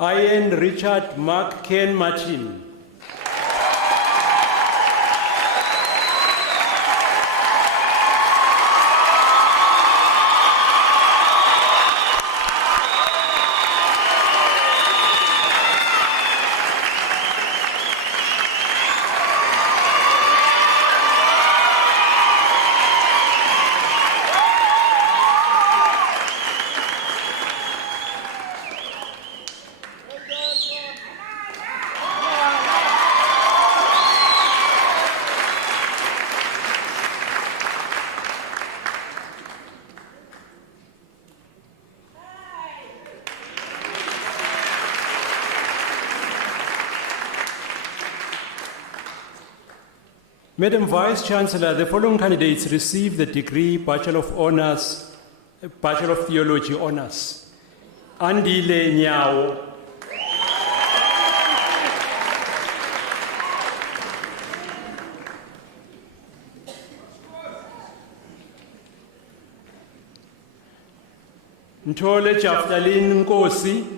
Ian Richard Mark Ken Martin. Madam Vice Chancellor, the following candidates received the degree Bachelor of Honors, Bachelor of Theology Honors. Andile Nyao. Ntole Jaftalin Nkosi.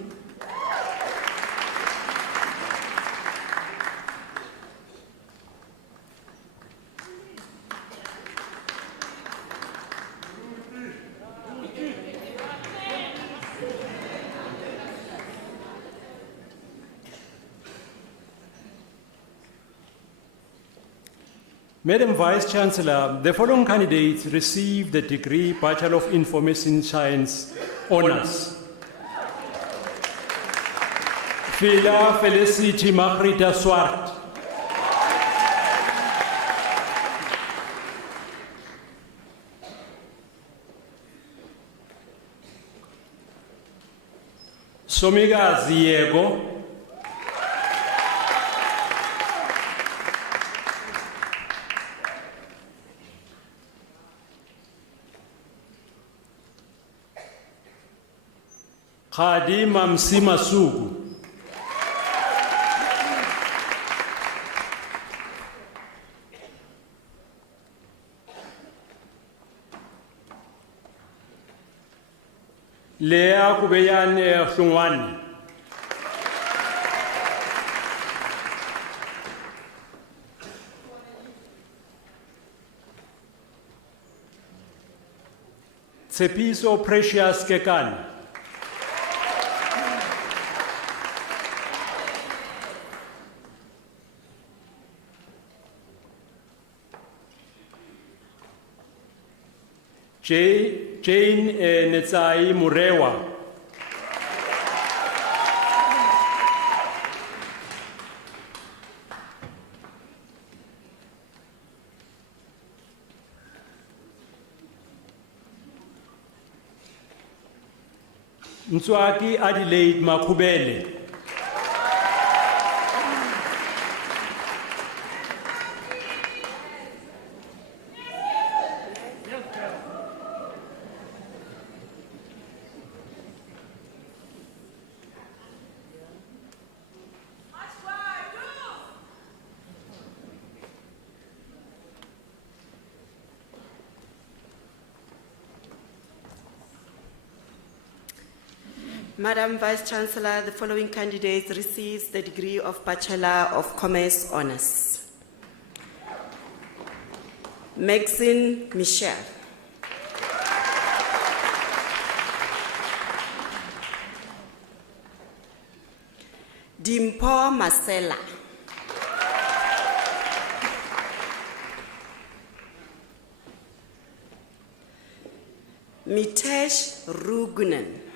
Madam Vice Chancellor, the following candidates received the degree Bachelor of Information Science Honors. Fila Felicity Margarita Swart. Somigazi Yego. Khadima Msima Sugu. Lea Kubeyane Hlungwane. Tsepiso Precious Kekana. Jane Netsai Murewa. Mtswaki Adelaide Makubele. Madam Vice Chancellor, the following candidates receives the degree of Bachelor of Commerce Honours. Maxine Michel. Dimpo Marcella. Mitesh Rugunan.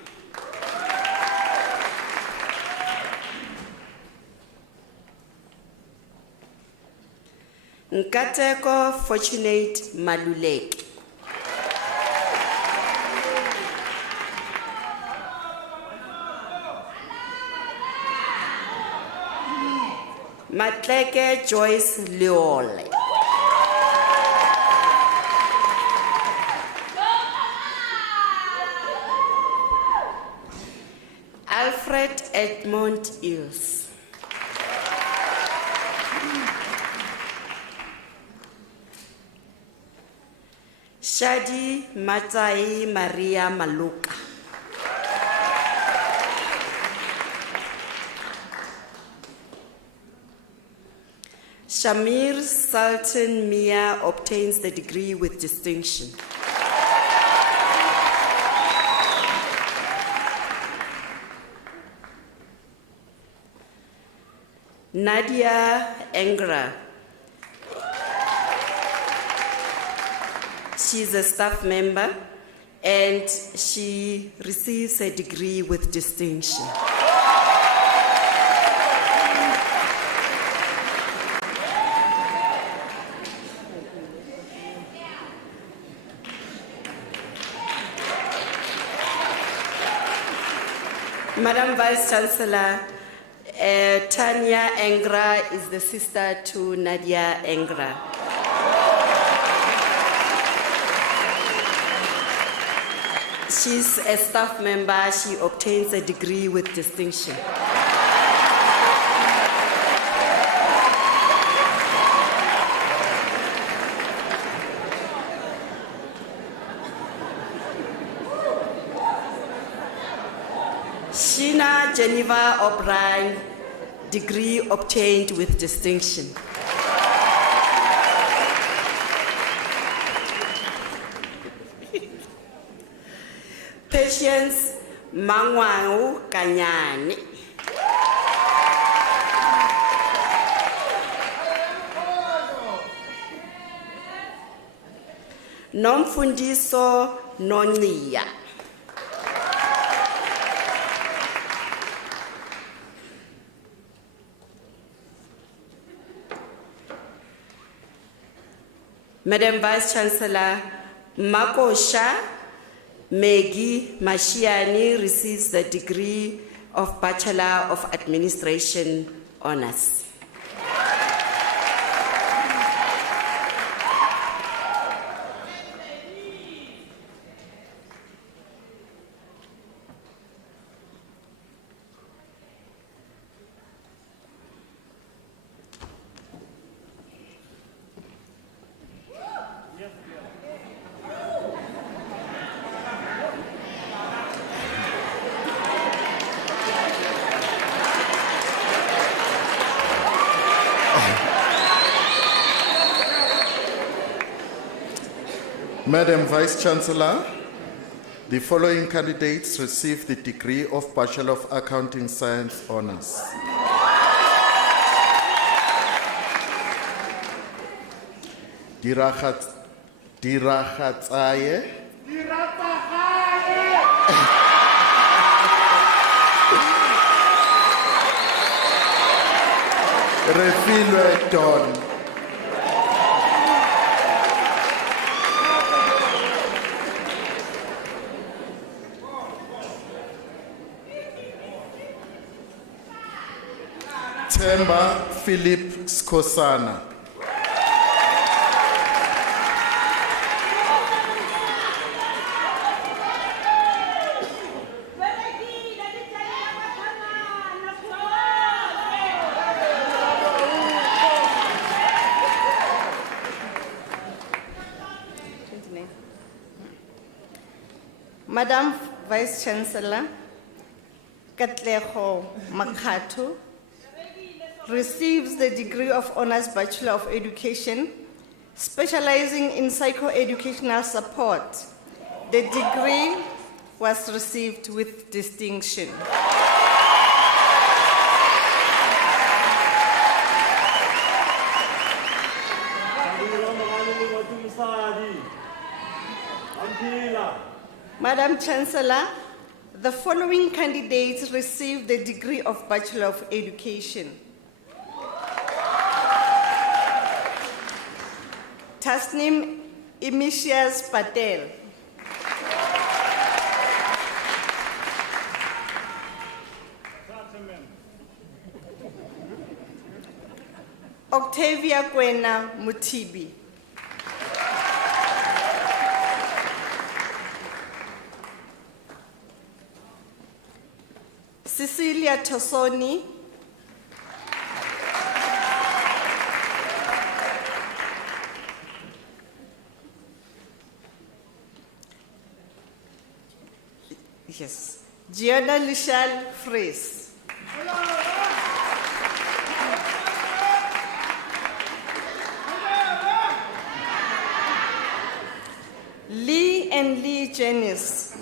Nkateko Fortunate Maluleke. Matleke Joyce Leole. Alfred Edmond Ills. Shadi Matai Maria Maluka. Shamir Sultan Mia obtains the degree with distinction. Nadia Engra. She's a staff member and she receives a degree with distinction. Madam Vice Chancellor, Tanya Engra is the sister to Nadia Engra. She's a staff member. She obtains a degree with distinction. Sheena Geneva O'Brien, degree obtained with distinction. Patience Mangwao Kanyane. Nomfundiso Nonia. Madam Vice Chancellor, Makosha Megi Mashiani receives the degree of Bachelor of Administration Honours. Madam Vice Chancellor, the following candidates receive the degree of Bachelor of Accounting Science Honours. Diragatsaye Refilwe Don. Temba Philip Skosana. Madam Vice Chancellor, Katlego Makatu receives the degree of Honours Bachelor of Education, specializing in psycho-educational support. The degree was received with distinction. Madam Chancellor, the following candidates received the degree of Bachelor of Education. Tasnim Imitias Patel. Octavia Kwena Mutibi. Cecilia Tosoni. Yes. Gianna Lichelle Fries. Lee and Lee Janice.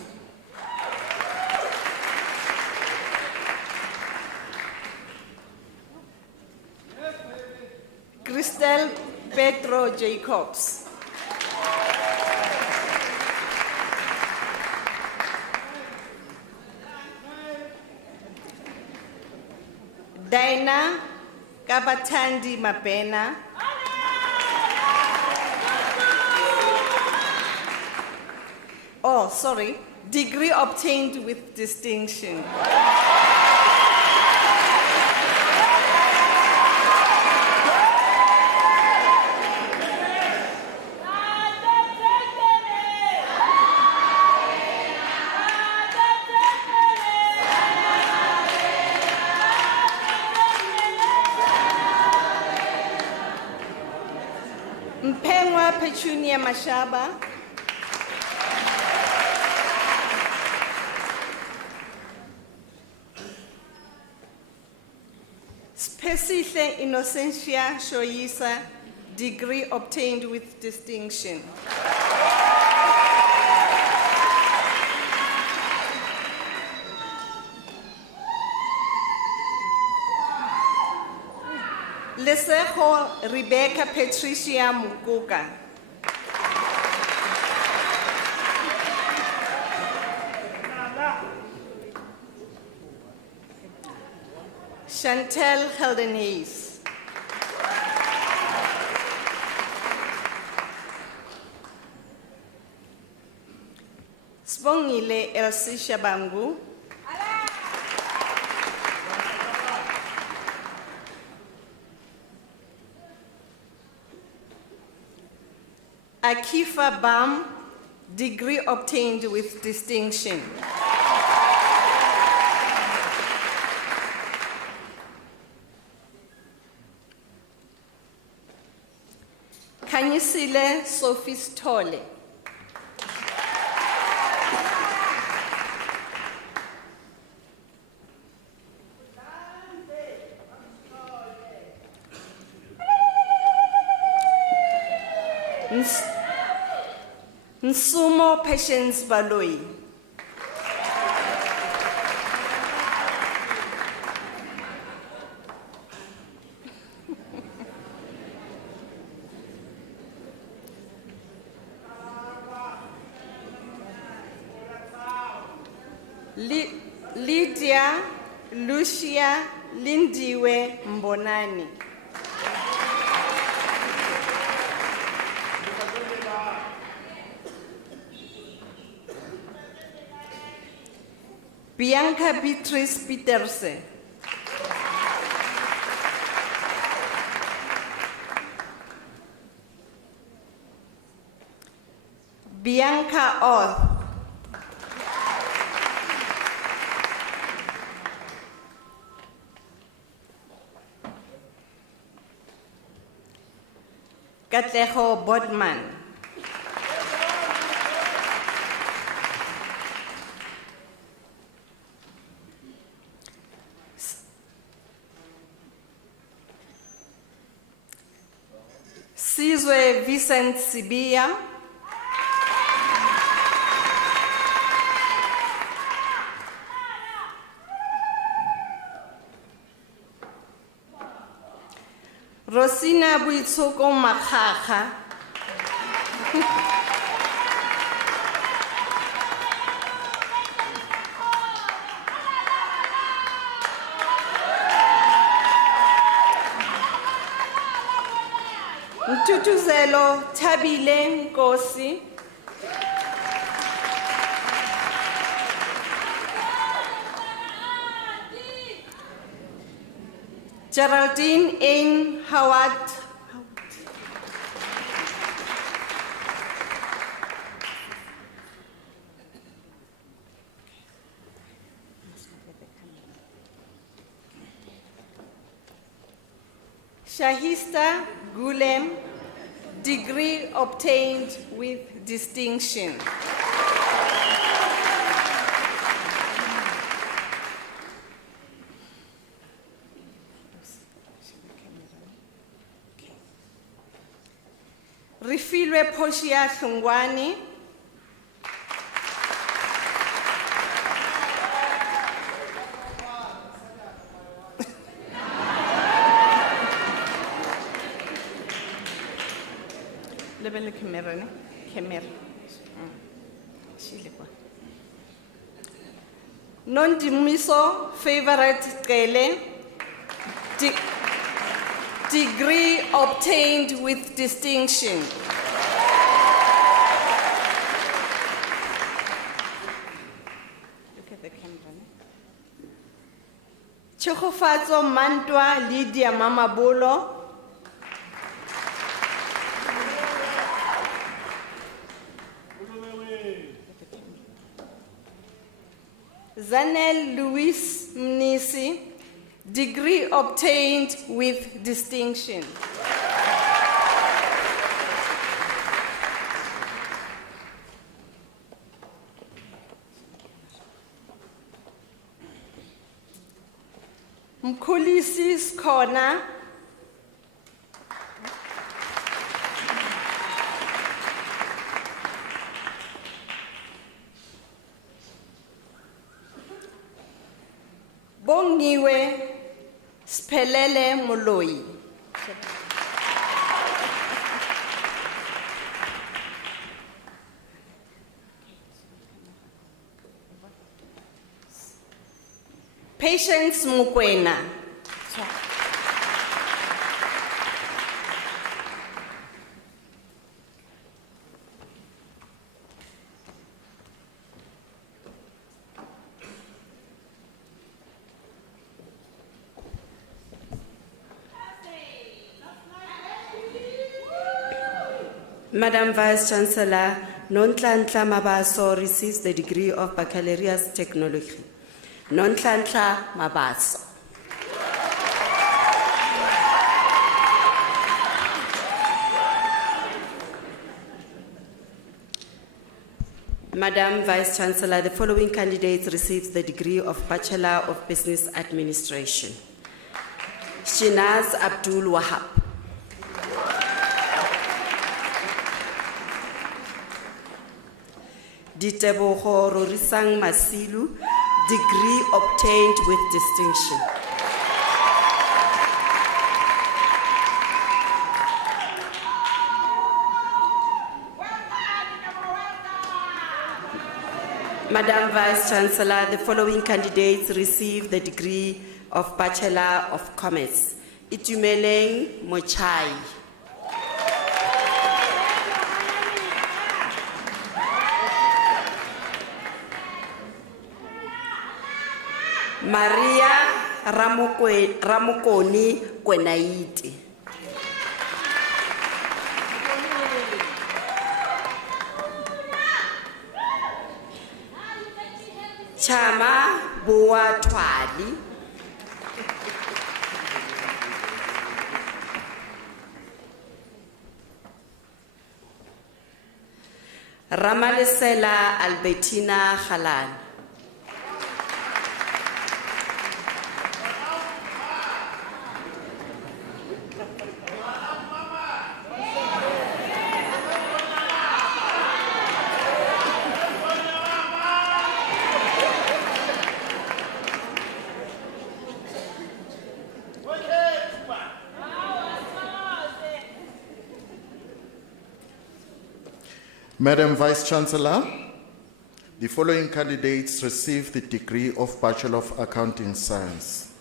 Christelle Petro Jacobs. Daina Kabatandi Mabena. Oh, sorry. Degree obtained with distinction. Mpengwa Petunia Mashaba. Spesihle Innocentia Shoyisa, degree obtained with distinction. Lesejo Rebecca Patricia Mukuka. Chantel Helden Hayes. Sibongile Elsie Shabangu, Akifa Bam, degree obtained with distinction. Kanyisile Sophie Stole. Nsumo Patience Baloi. Lydia Lucia Lindiwe Mbonani. Bianca Beatrice Peterse. Bianca Orth. Katleho Bodman. Sizwe Vincent Sibia. Rosina Buitsoko Makhaha. Ntutuzelo Tabile Nkosi. Geraldine Ain Howard. Shahista Gulem, degree obtained with distinction. Rifilwe Poshia Thungwani. Lebele camera, ne? Camera. Non-dimiso favorite Kele. Degree obtained with distinction. Look at the camera. Chokofatso Mantwa Lydia Mamabolo. Zanel Louis Mnisi, degree obtained with distinction. Mkhulisi Skona. Bongiwe Spelele Moloi. Patience Mukwena. Madam Vice Chancellor, Nonhlanhla Mabaso receives the degree of Baccalaureate Technology. Nonhlanhla Mabaso. Madam Vice Chancellor, the following candidates receives the degree of Bachelor of Business Administration. Shinaz Abdul Wahab. Ditebogo Rorisang Masilu, degree obtained with distinction. Madam Vice Chancellor, the following candidates receive the degree of Bachelor of Commerce. Itumeleng Mochai. Maria Ramokoni Kwenaiti. Chama Boa Twali. Ramalesela Albertina Halan. Madam Vice Chancellor, the following candidates receive the degree of Bachelor of Accounting Science.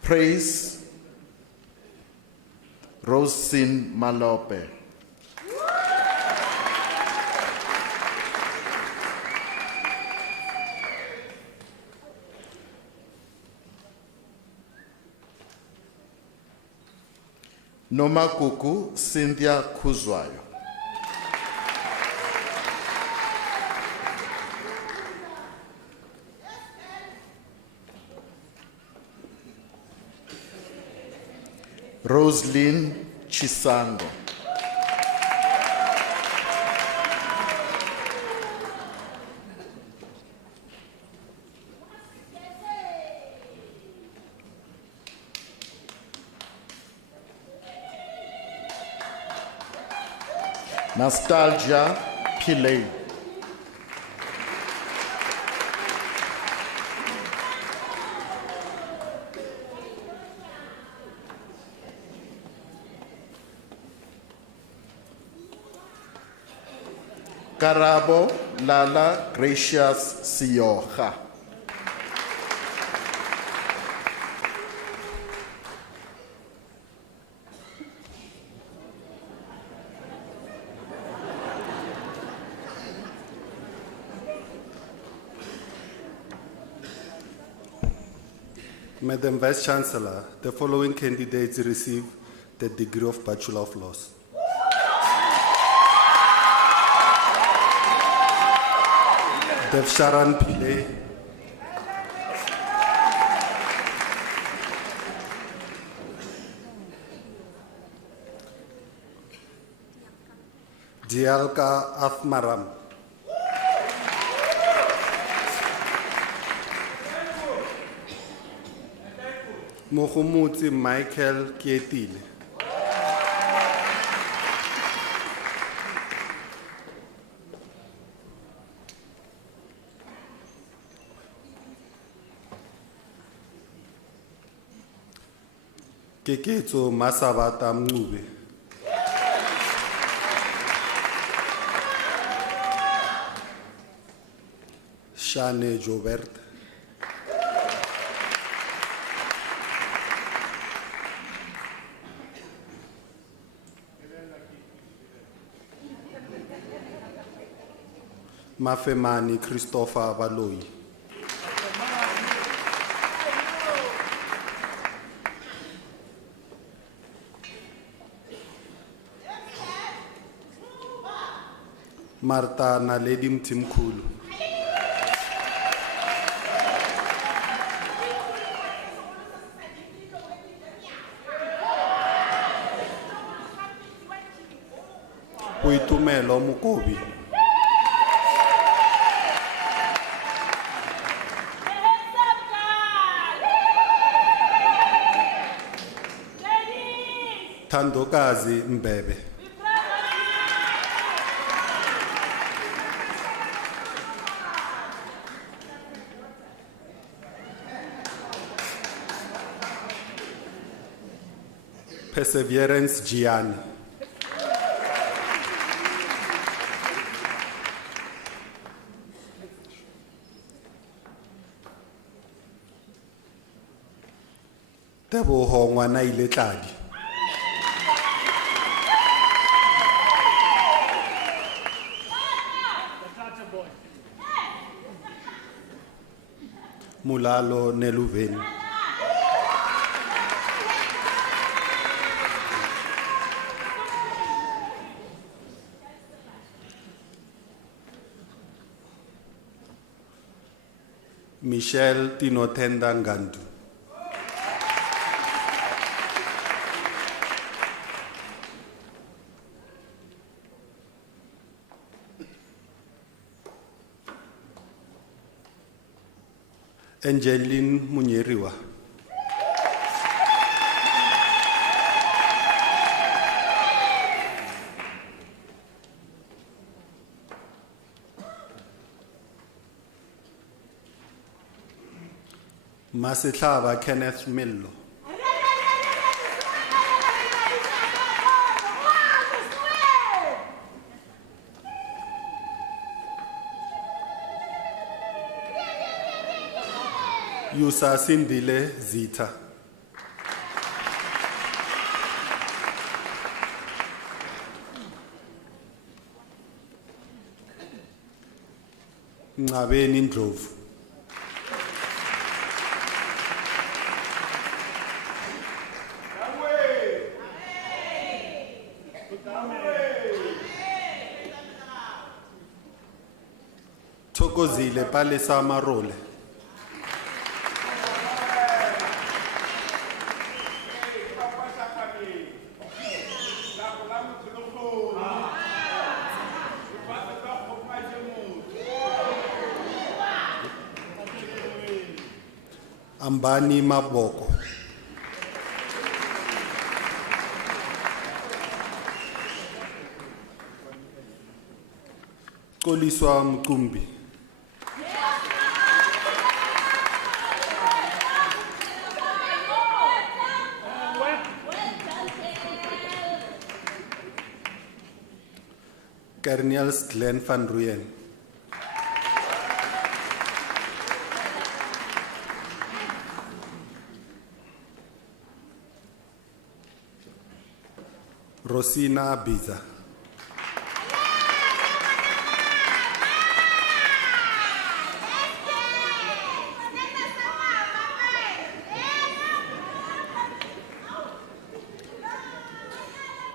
Praise Rosin Malope. Nomakuku Cynthia Kuzwayo. Roslyn Chisango. Nostalgia Pillay. Karabo Lala Gracious Sioja. Madam Vice Chancellor, the following candidates receive the degree of Bachelor of Laws. Devsharan Pillay. Dialka Afmaram. Mohomotsi Michael Kietile. Keketso Masabata Mngube. Shane Jobert. Mafemani Christopher Baloi. Martha Naledi Mtimkulu. Uitumelo Mukobi. Thandokazi Mbebe. Perseverance Gianni. Teboho Ngwana Iletladi. Mulalo Neluveni. Michelle Tinotenda Ngandu. Angeline Munyeriwa. Masitlava Kenneth Millo. Yusa Sindile Zita. Ngabeni Ndlovu. Thokozile Palesa Marole. Ambani Maboko. Koliswa Mkumbi. Kerniels Glenn van Rooyen. Rosina Biza.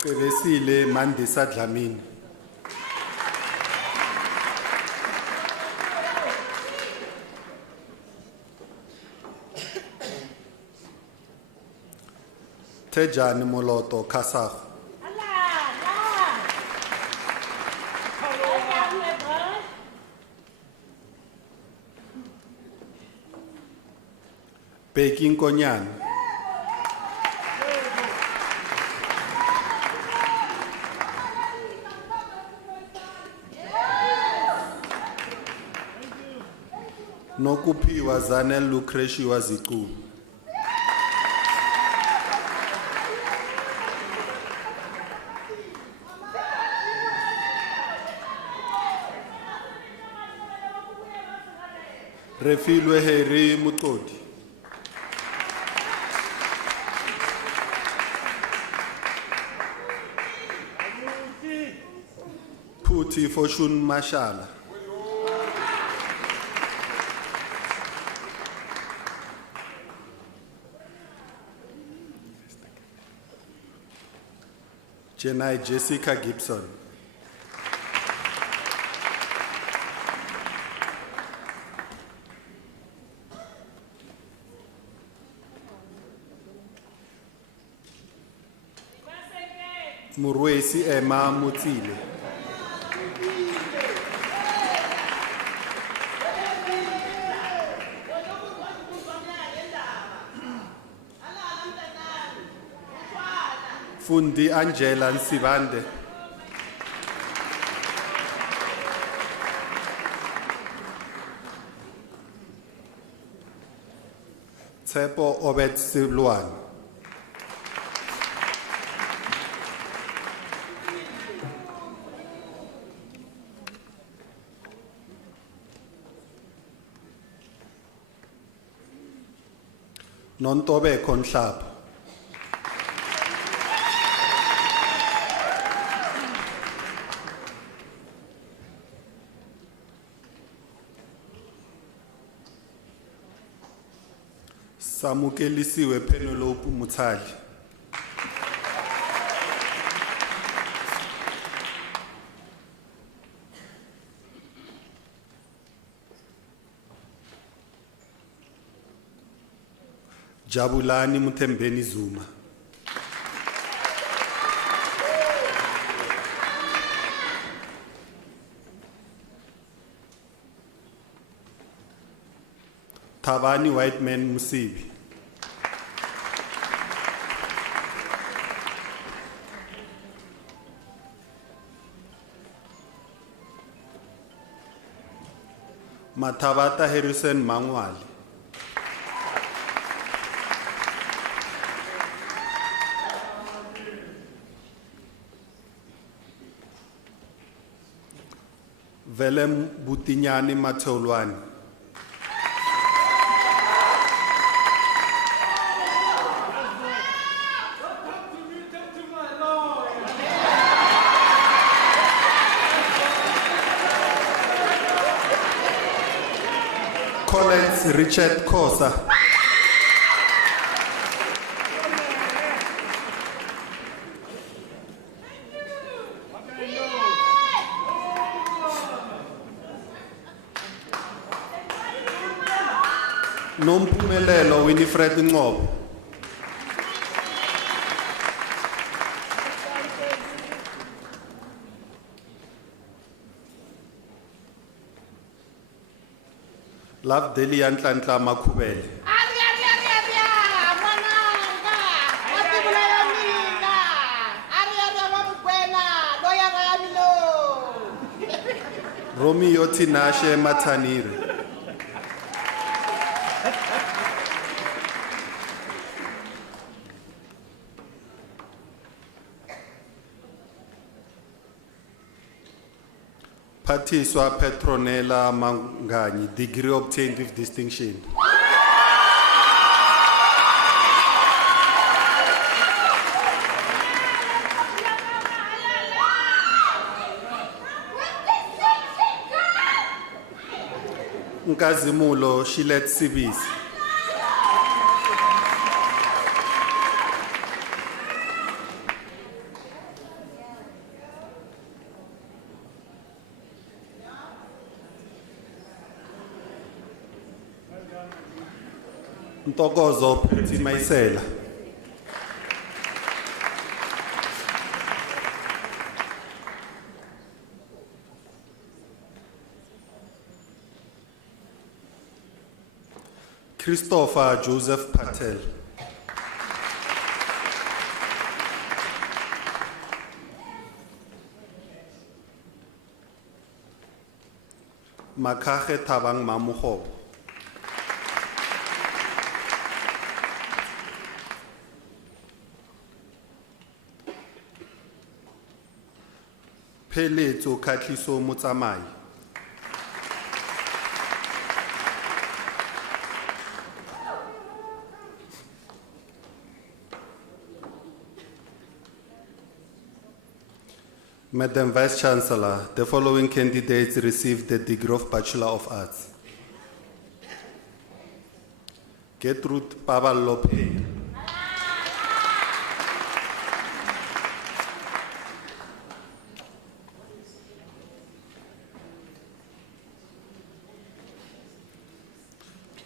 Kebesile Mandisa Dlamini. Tejani Moloto Kasach. Peking Konyan. Nokuphiwa Zanel Lucretia Waziku. Refilwe Heri Mutodi. Puti Fortune Mashala. Jenai Jessica Gibson. Murwesi Emma Mutile. Fundi Angela Nsibande. Tsepo Obed Silwan. Nontobe Konhlap. Samukelisiwe Penelope Mutsali. Jabulani Mutembeni Zuma. Thabani White Man Musibi. Mathabata Harrison Mangwali. Velem Butinyani Matolwani. Collins Richard Kosa. Nompumelelo Winifred Ngobo. Love Deli Antla Makubele. Romeo Tinashe Mataniri. Patiswa Petronella Mangani, degree obtained with distinction. Nkazimulo Shilet Sibisi. Ntokozo Peti Maisela. Christopher Joseph Patel. Makahe Tabang Mamuhob. Peletso Katliso Mutsamai. Madam Vice Chancellor, the following candidates received the degree of Bachelor of Arts. Gertrude Pabalopé.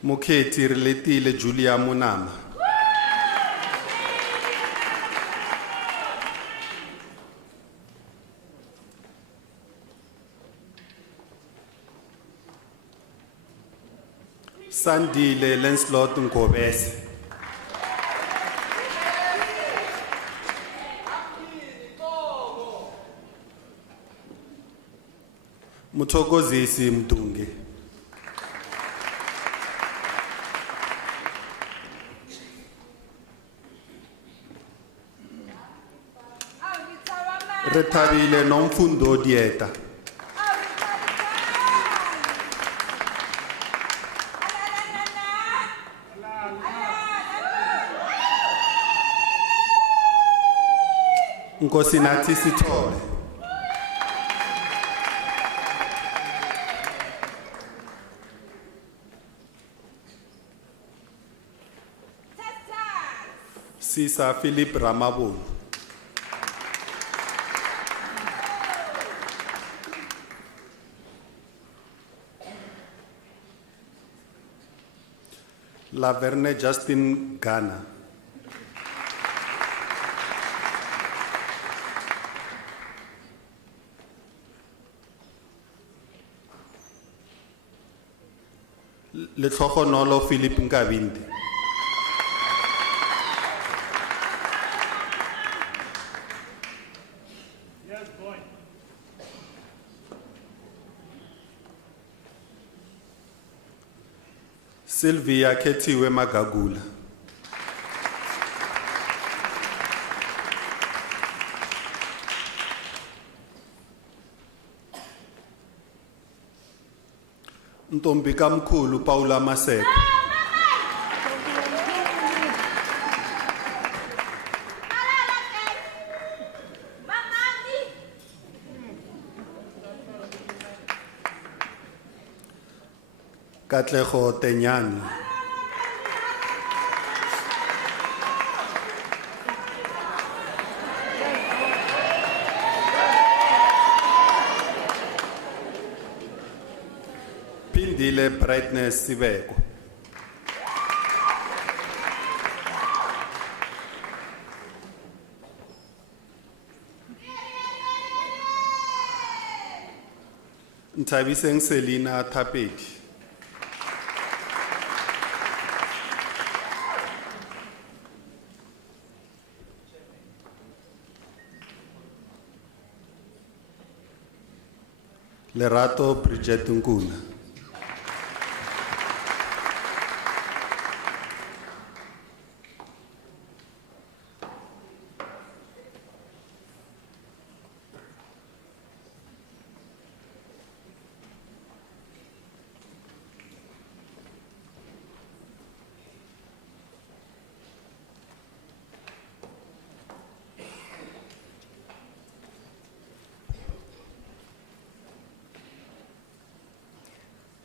Muketi Reletile Julia Munama. Sandile Lancelot Ngobese. Muthokozisi Mdungi. Rethabile Nomfundo Dieta. Nkosinathi Sithole. Sisa Philip Ramabulu. Laverne Justin Ghana. Letlogonolo Philip Nkabinde. Sylvia Ketiwe Magagula. Ntombi kamkhulu Paula Maseko. Katlego Tenyani. Pindile Brightness Sibeko. Ntabiseng Selina Tapeti. Lerato Bridget Nkuna.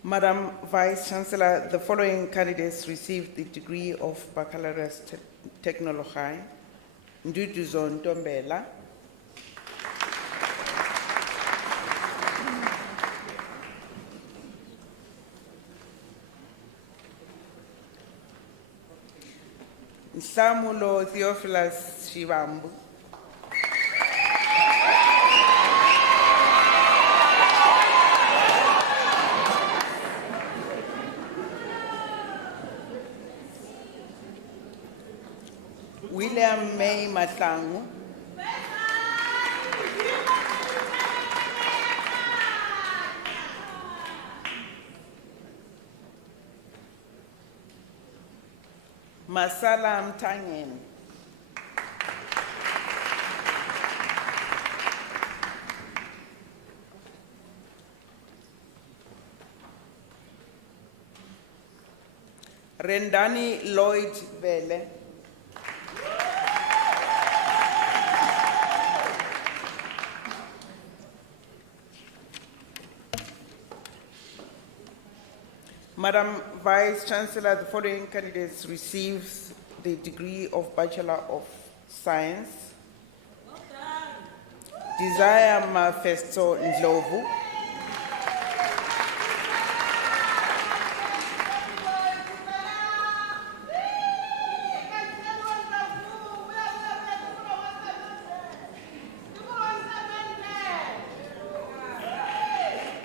Madam Vice Chancellor, the following candidates received the degree of Baccalaureate Technology. Nduduzo Ntombela. Nhlamulo Theophilus Shivambu. William May Matlangu. Masala Mtangen. Rendani Lloyd Vele. Madam Vice Chancellor, the following candidates received the degree of Bachelor of Science. Desire Mafesto Ndlovu.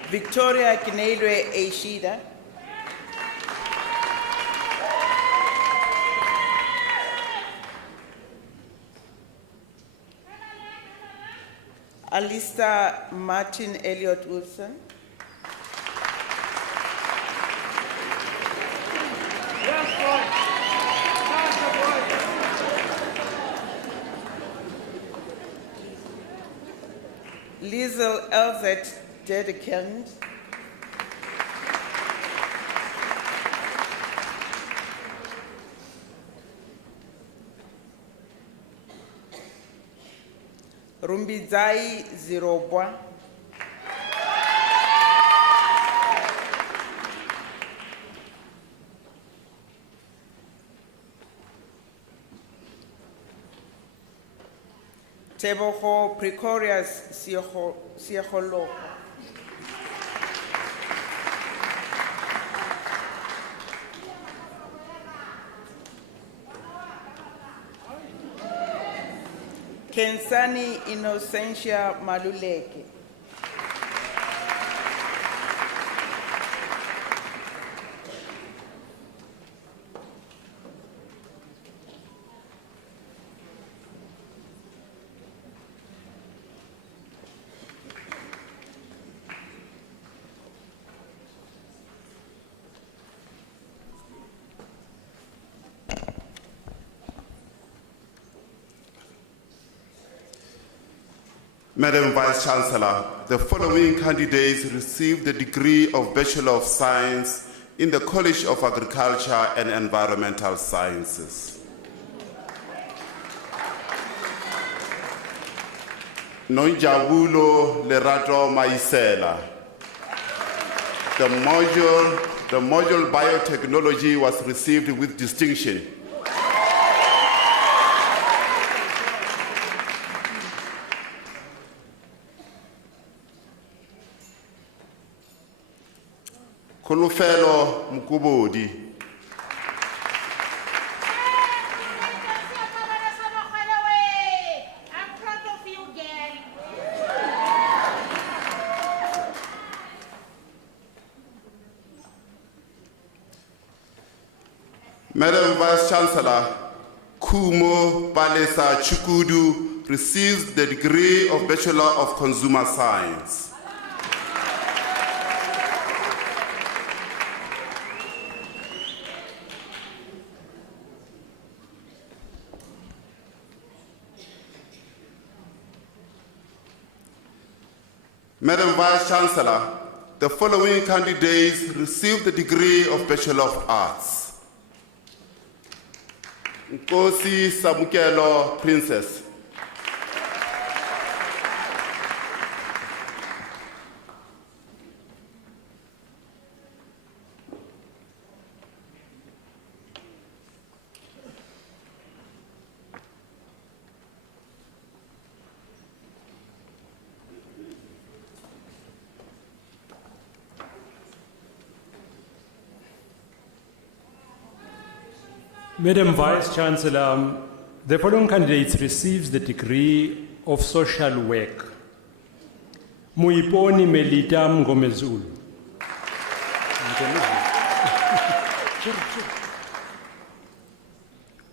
Victoria Kinelwe Eshida. Alistair Martin Elliott Wilson. Liesel Elzet Dedekend. Rumbidzai Zirobwa. Tebogo Precorious Sieholo. Kensani Innocentia Maluleke. Madam Vice Chancellor, the following candidates received the degree of Bachelor of Science in the College of Agriculture and Environmental Sciences. Nonjabulo Lerato Maisela. The module Biotechnology was received with distinction. Kolofelo Mukubodi. I'm proud of you, girl. Madam Vice Chancellor, Kumo Palesa Chukudu receives the degree of Bachelor of Consumer Science. Madam Vice Chancellor, the following candidates received the degree of Bachelor of Arts. Nkosi Samukelo Princess. Madam Vice Chancellor, the following candidates receives the degree of Social Work. Muiponi Melita Mgomezulu.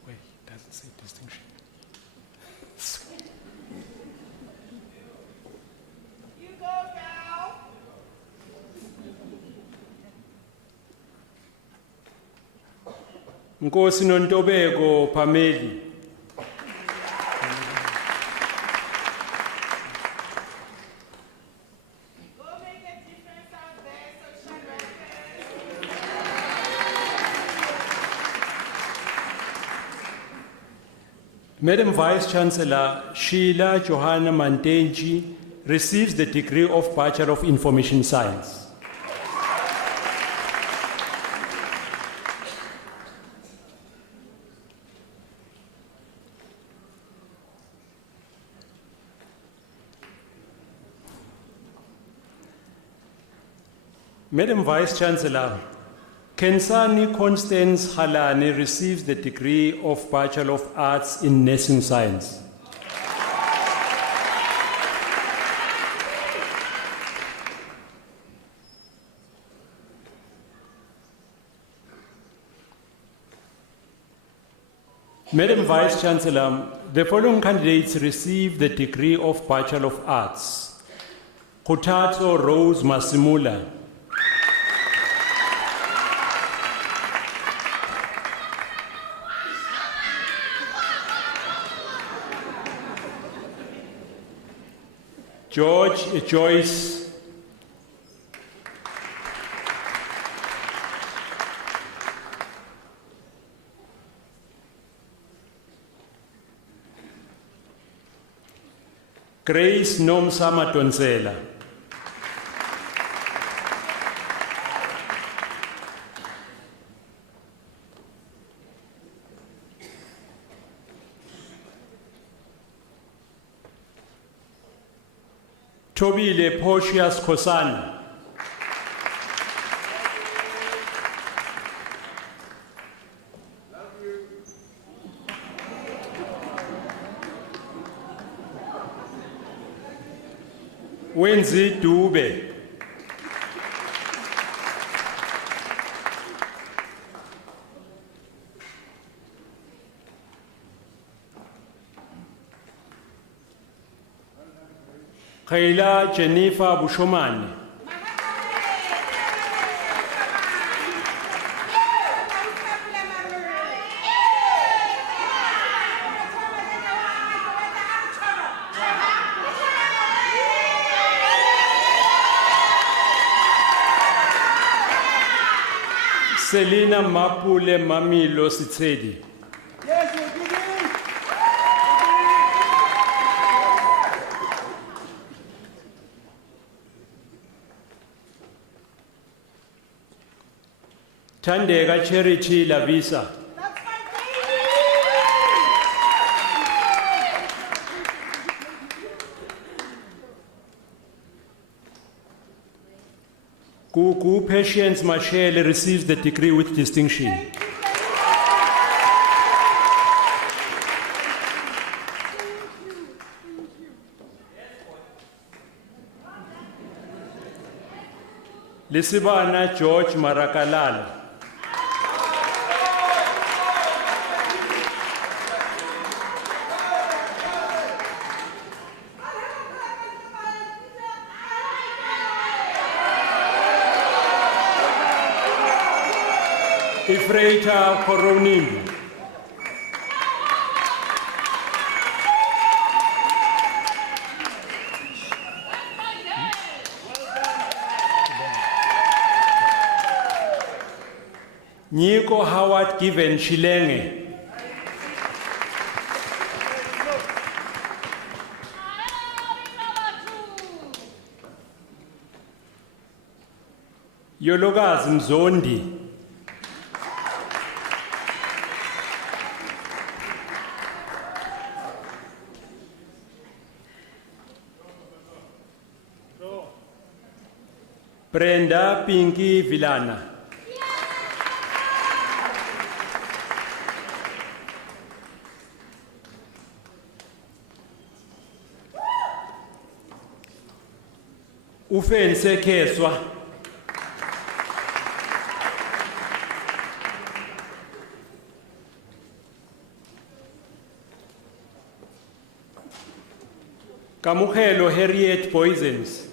Wait, doesn't say distinction. You go now. Nkosi Nontobeko Pameli. Go make a difference out there, social workers. Madam Vice Chancellor, Sheila Johanna Mantenji receives the degree of Bachelor of Information Science. Madam Vice Chancellor, Kensani Constance Halane receives the degree of Bachelor of Arts in Nursing Science. Madam Vice Chancellor, the following candidates receive the degree of Bachelor of Arts. Kutato Rose Masimula. George Joyce Grace Nomsama Tonsela. Tobile Portius Kosana. Wenzi Dube. Kayla Jennifer Bushomani. Selina Mapule Mamilo Sitsedi. Tandega Charity Lavisa. Kuku Patience Machel receives the degree with distinction. Lisibana George Marakalala. Ifreita Koronimbi. Nico Howard Given Shilenge. Yologazi Mzondi. Brenda Pinky Villana. Ufense Keswa. Kamukhelo Harriet Poisons.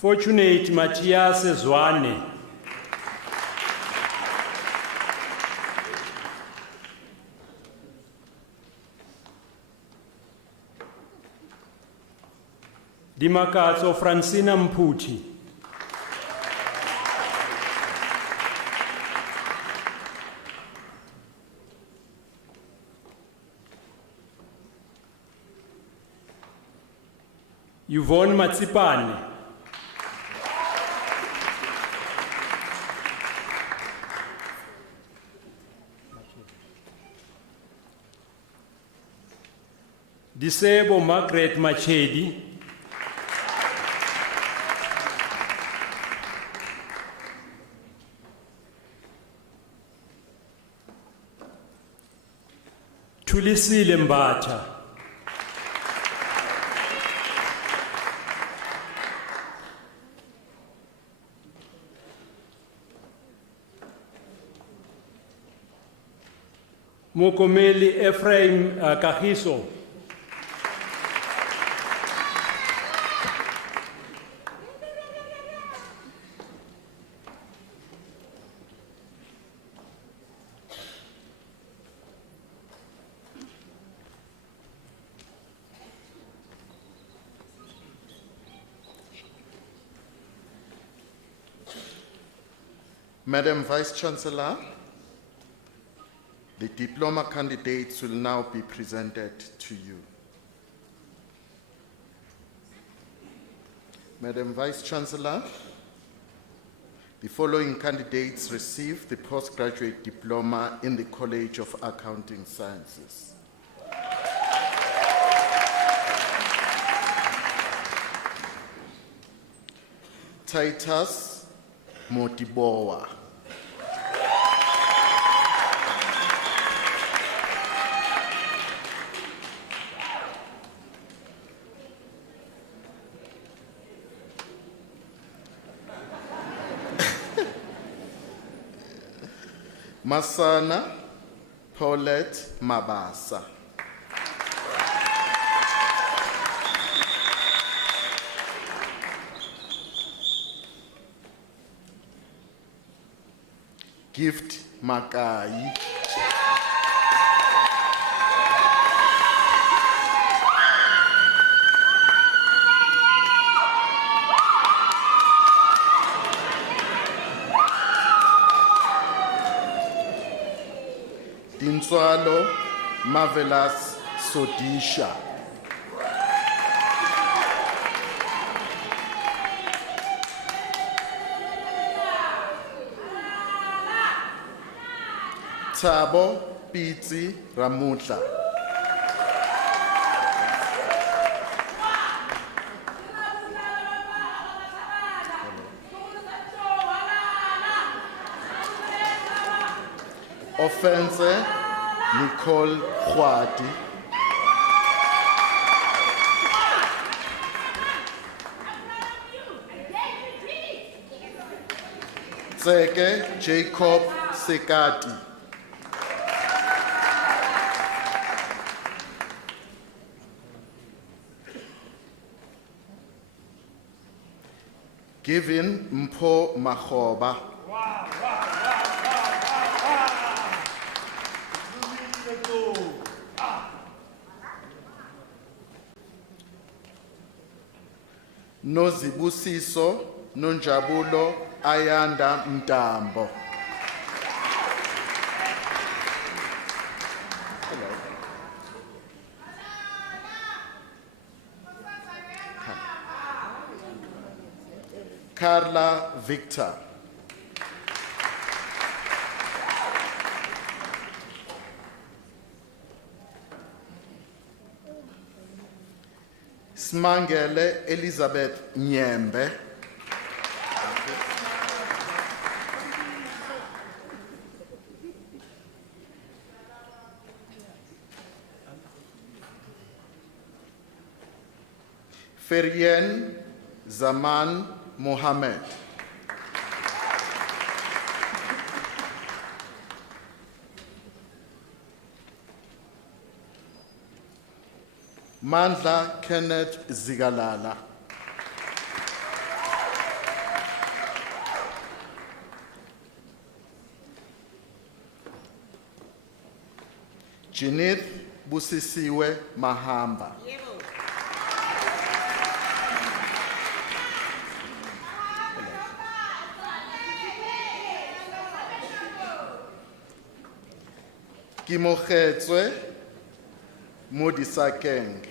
Fortunate Matthias Zwane. Dimakatso Francina Mputi. Yvonne Matsipane. Disable Margaret Machedi. Tulisile Mbatha. Mokomeli Ephraim Kagiso. Madam Vice Chancellor, the diploma candidates will now be presented to you. Madam Vice Chancellor, the following candidates received the postgraduate diploma in the College of Accounting Sciences. Titus Motiboa. Masana Paulette Mabasa. Gift Makai. Dinswalo Marvelous Sodisha. Tabo Pitsi Ramutla. Offense Nicole Khwati. Tseke Jacob Sekati. Given Mpo Mahoba. Nozibusiso Nonjabulo Ayanda Mtambo. Carla Victor. Smangele Elizabeth Nyembe. Ferien Zaman Mohammed. Mandla Kenneth Zigalala. Janith Busisiwe Mahamba. Kimogetswe Modisakeng.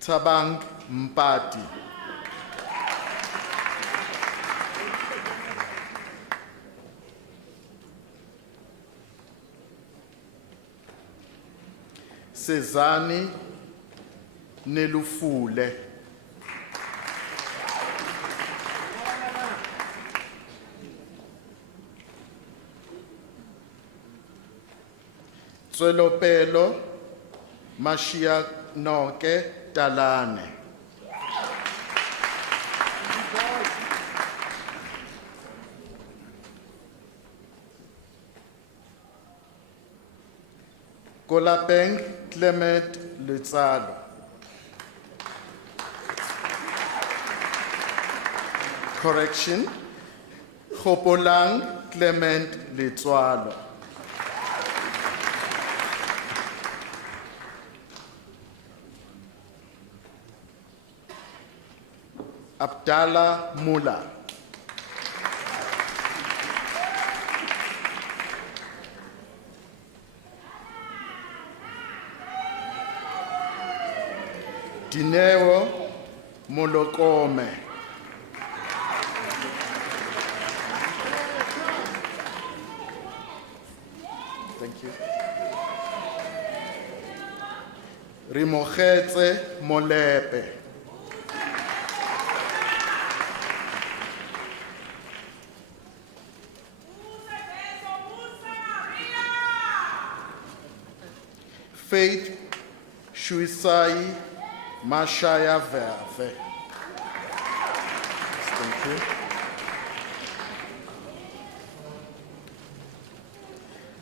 Tabang Mpati. Sezani Nelufule. Tswelopelo Mashia Noke Talane. Kolapeng Clement Letsalo. Correction. Hopolang Clement Letsalo. Abdallah Mula. Dineo Molokome. Thank you. Rimogetse Molepe. Faith Shuisai Mashaya Verve. Thank you.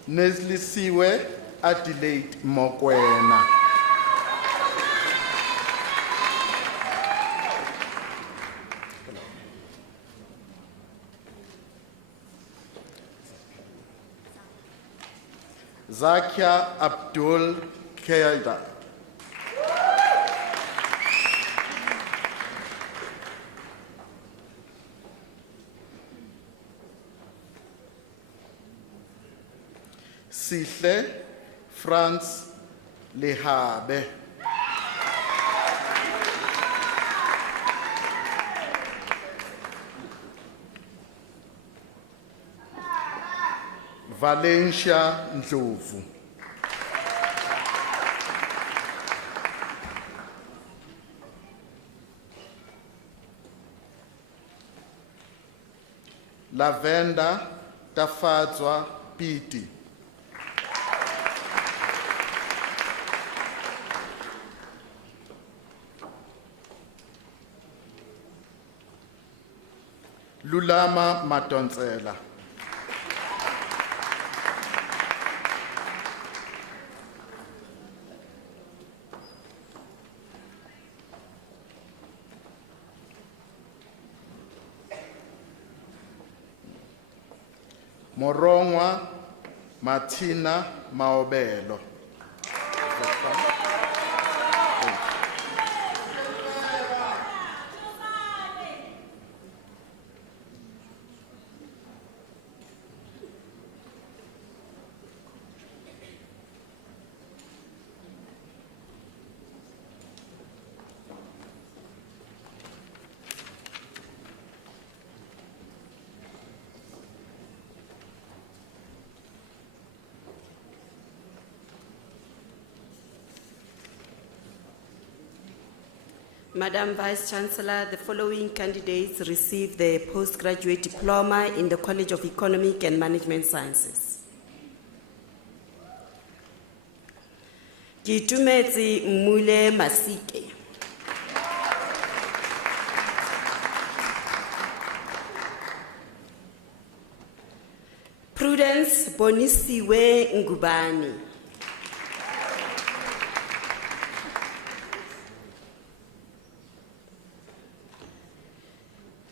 Neslisiwe Adelaide Mokwena. Zakia Abdul Keida. Sihle Franz Lehabe. Valencia Ndlovu. Lavenda Tafadzwa Piti. Lulama Matonsela. Morongwa Martina Maobelo. Madam Vice Chancellor, the following candidates received the postgraduate diploma in the College of Economic and Management Sciences. Ke itumetse Mmule Masike. Prudence Bonisiwe Ngubani.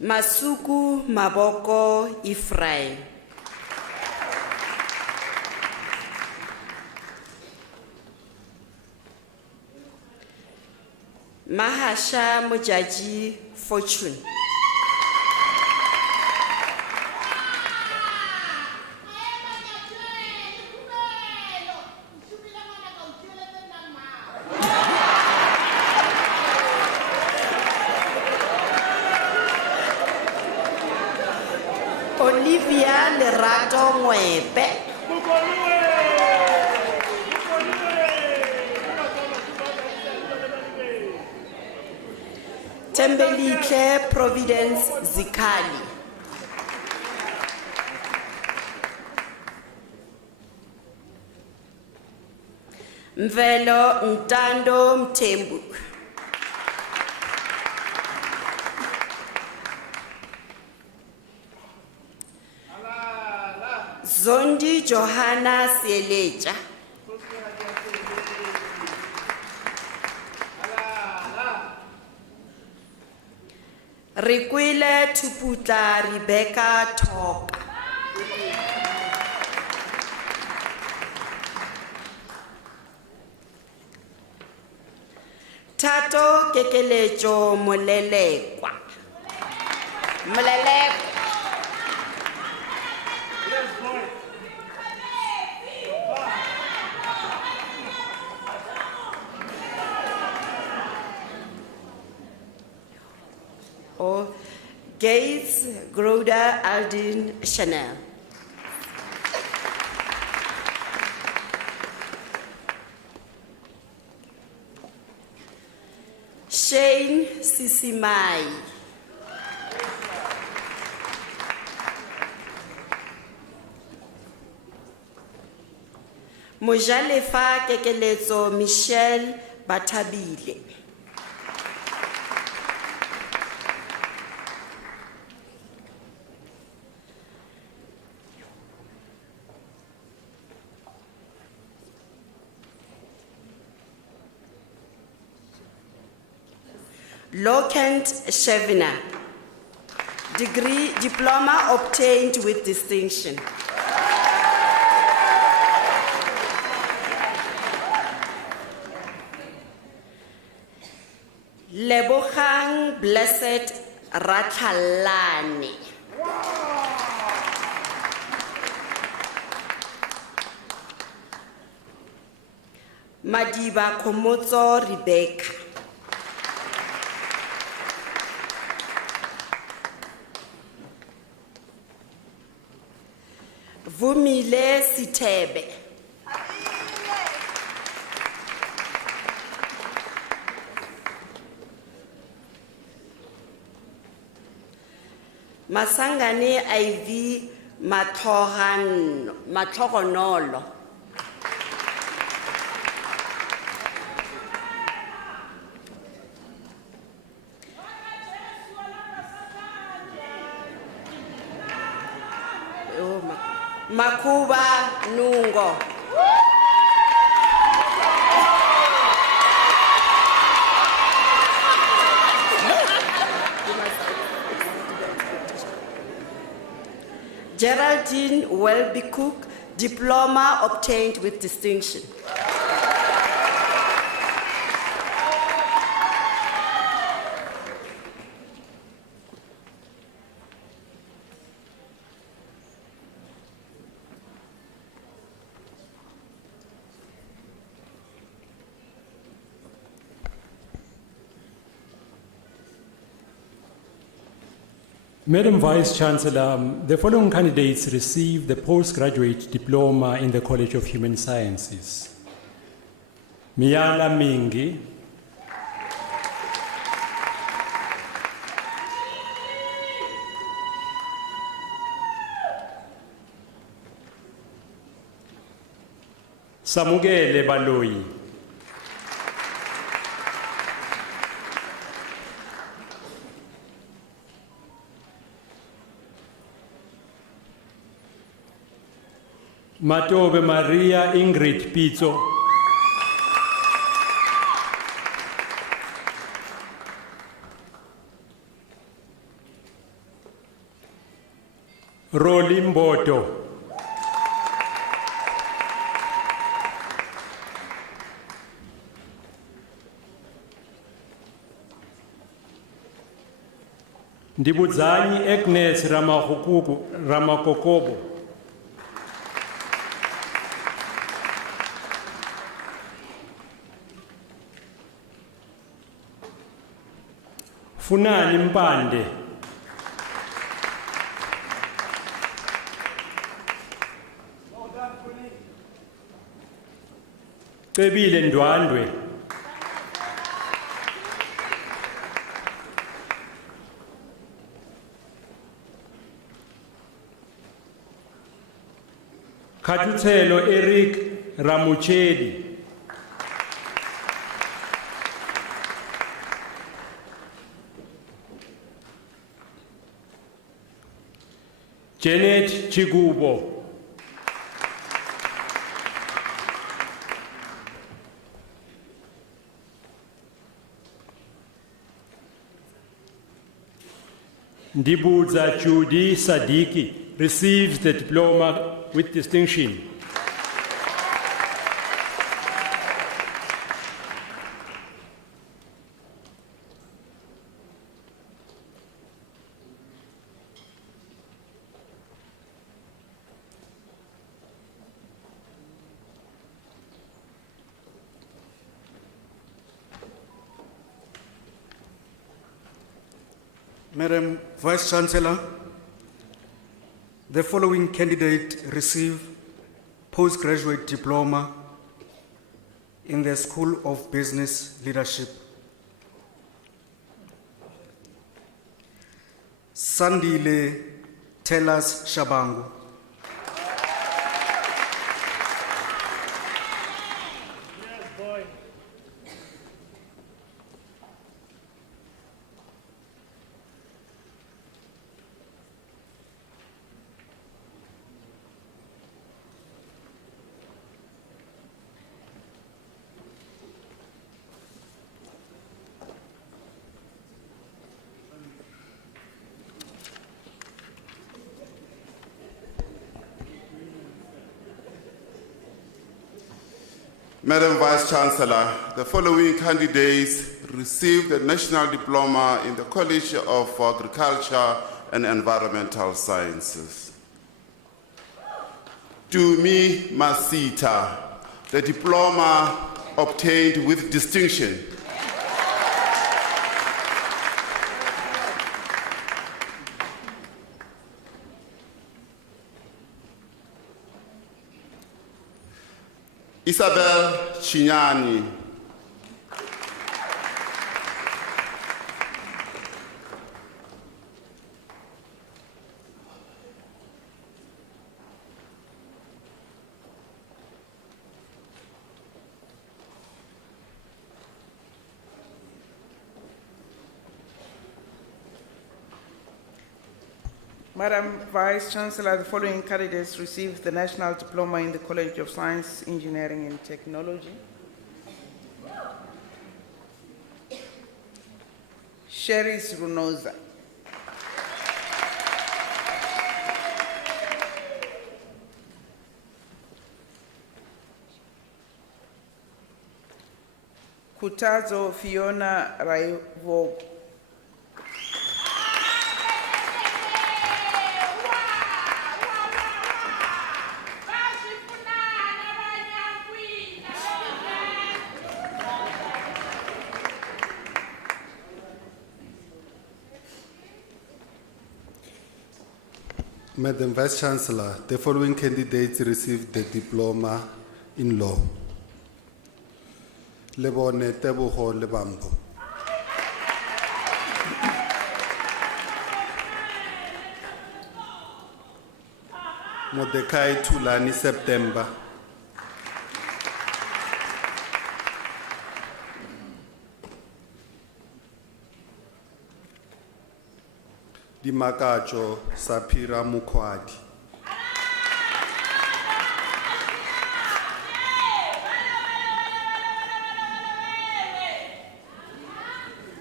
Masuku Maboko Ifrai. Mahasha Mojaji Fortune. Olivia Lerato Mwepe. Tembelike Providence Zikali. Mvelo Ntando Mtembu. Zondi Johanna Sieleja. Rekwile Tuputla Rebecca Toka. Tato Kekelecho Molelekwa. Molelekwa. Or Gates Groda Aldin Chanel. Shane Sisimai. Mojalefa Kekeletso Michelle Batabile. Lokent Shevina. Diploma obtained with distinction. Lebogang Blessed Rathalane. Madiba Komotso Rebecca. Vumile Sitebe. Masangane Ivy Matlogonolo. Makuba Nungo. Geraldine Welby Cook, diploma obtained with distinction. Madam Vice Chancellor, the following candidates received the postgraduate diploma in the College of Human Sciences. Miyala Mingi, Samugele Baloyi, Matobe Maria Ingrid Pizzo, Rolimboto, Ndibudzani Agnes Ramakokobo, Funani Mpande, Cebile Ndwandwe, Katutselo Eric Ramuchedi, Janet Chigubo, Ndibuza Judy Sadiki receives the diploma with distinction. Madam Vice Chancellor, the following candidate received postgraduate diploma in the School of Business Leadership. Sandile Telas Shabangu. Madam Vice Chancellor, the following candidates received the National Diploma in the College of Agriculture and Environmental Sciences. Tumi Masita, the diploma obtained with distinction. Isabel Chinyani. Madam Vice Chancellor, the following candidates received the National Diploma in the College of Science, Engineering and Technology. Sheris Runoza. Kutazo Fiona Raivo. Madam Vice Chancellor, the following candidates received the diploma in law. Lebone Teboho Lebambo. Mordecai Tulani September. Dimakacho Sapira Mukwadi.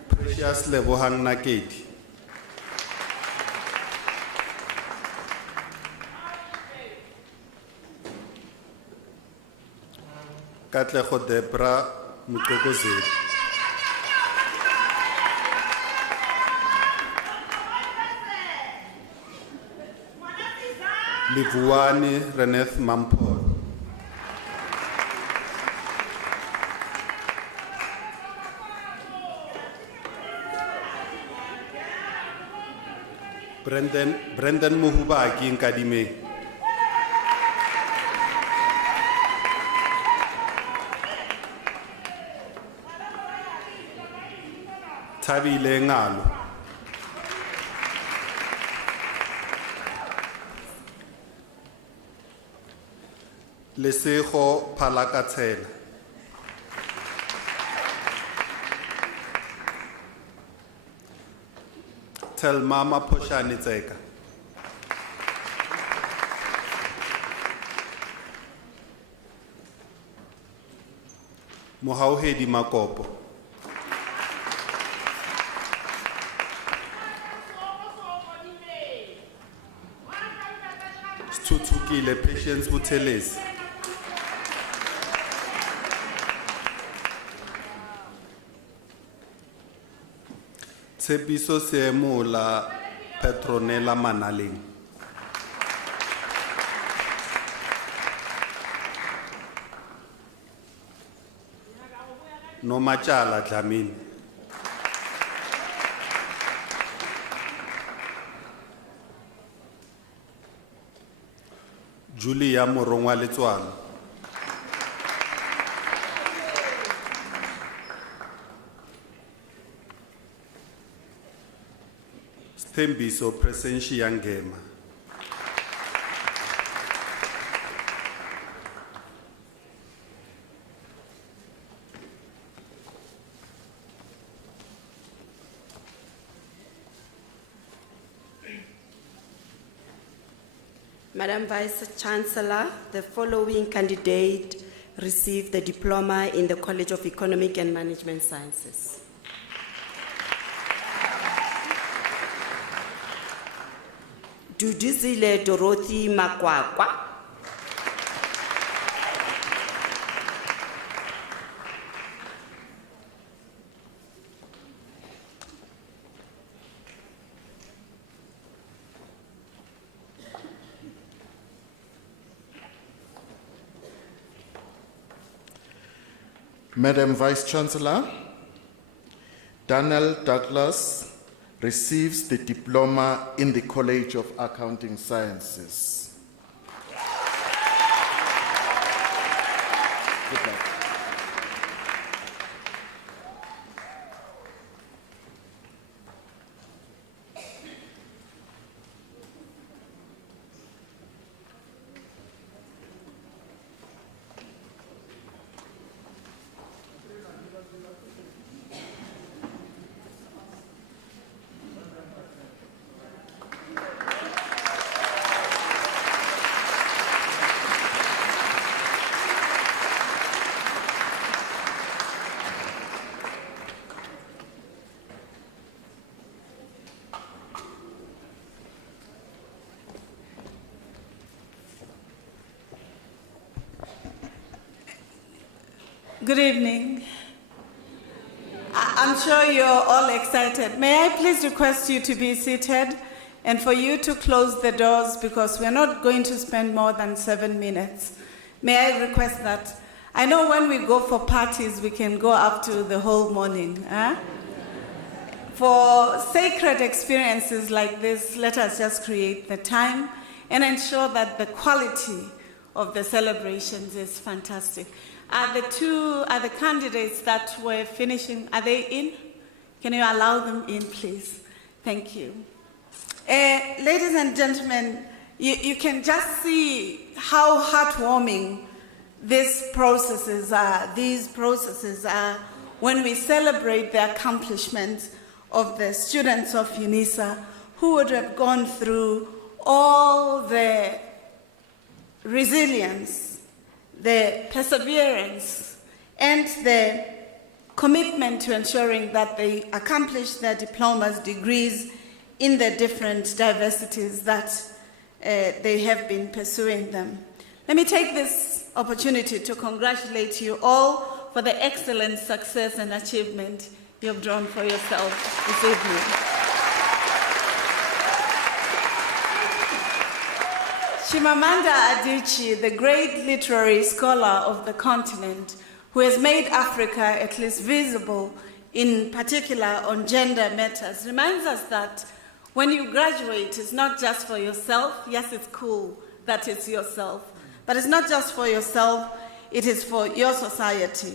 Precious Lebohang Nakedi. Katleho Debra Mukokozeli. Livuani Reneth Mampol. Brendan Muhubaki in Kadime. Tabile Ngalo. Lesego Palakatsela. Tell Mama Poshani Tseka. Mohauhedi Makopo. Sithuthukile Patience Buthelezi. Tshepiso Seemola Petronella Manaleng. Nomachala Dlamini. Julia Morongwa Letswalo. Sthembiso Presentia Ngema. Madam Vice Chancellor, the following candidate received the diploma in the College of Economic and Management Sciences. Duduzile Dorothy Makwakwa. Madam Vice Chancellor, Daniel Douglas receives the diploma in the College of Accounting Sciences. Good luck. Good evening. I'm sure you're all excited. May I please request you to be seated and for you to close the doors because we're not going to spend more than 7 minutes. May I request that? I know when we go for parties, we can go up to the whole morning. For sacred experiences like this, let us just create the time and ensure that the quality of the celebrations is fantastic. Are the candidates that were finishing, are they in? Can you allow them in, please? Thank you. Ladies and gentlemen, you can just see how heartwarming these processes are. These processes are when we celebrate the accomplishments of the students of Unisa who would have gone through all the resilience, the perseverance, and the commitment to ensuring that they accomplish their diplomas, degrees in the different diversities that they have been pursuing them. Let me take this opportunity to congratulate you all for the excellent success and achievement you have drawn for yourself this evening. Chimamanda Adichie, the great literary scholar of the continent, who has made Africa at least visible, in particular on gender matters, reminds us that when you graduate, it's not just for yourself. Yes, it's cool that it's yourself, but it's not just for yourself, it is for your society.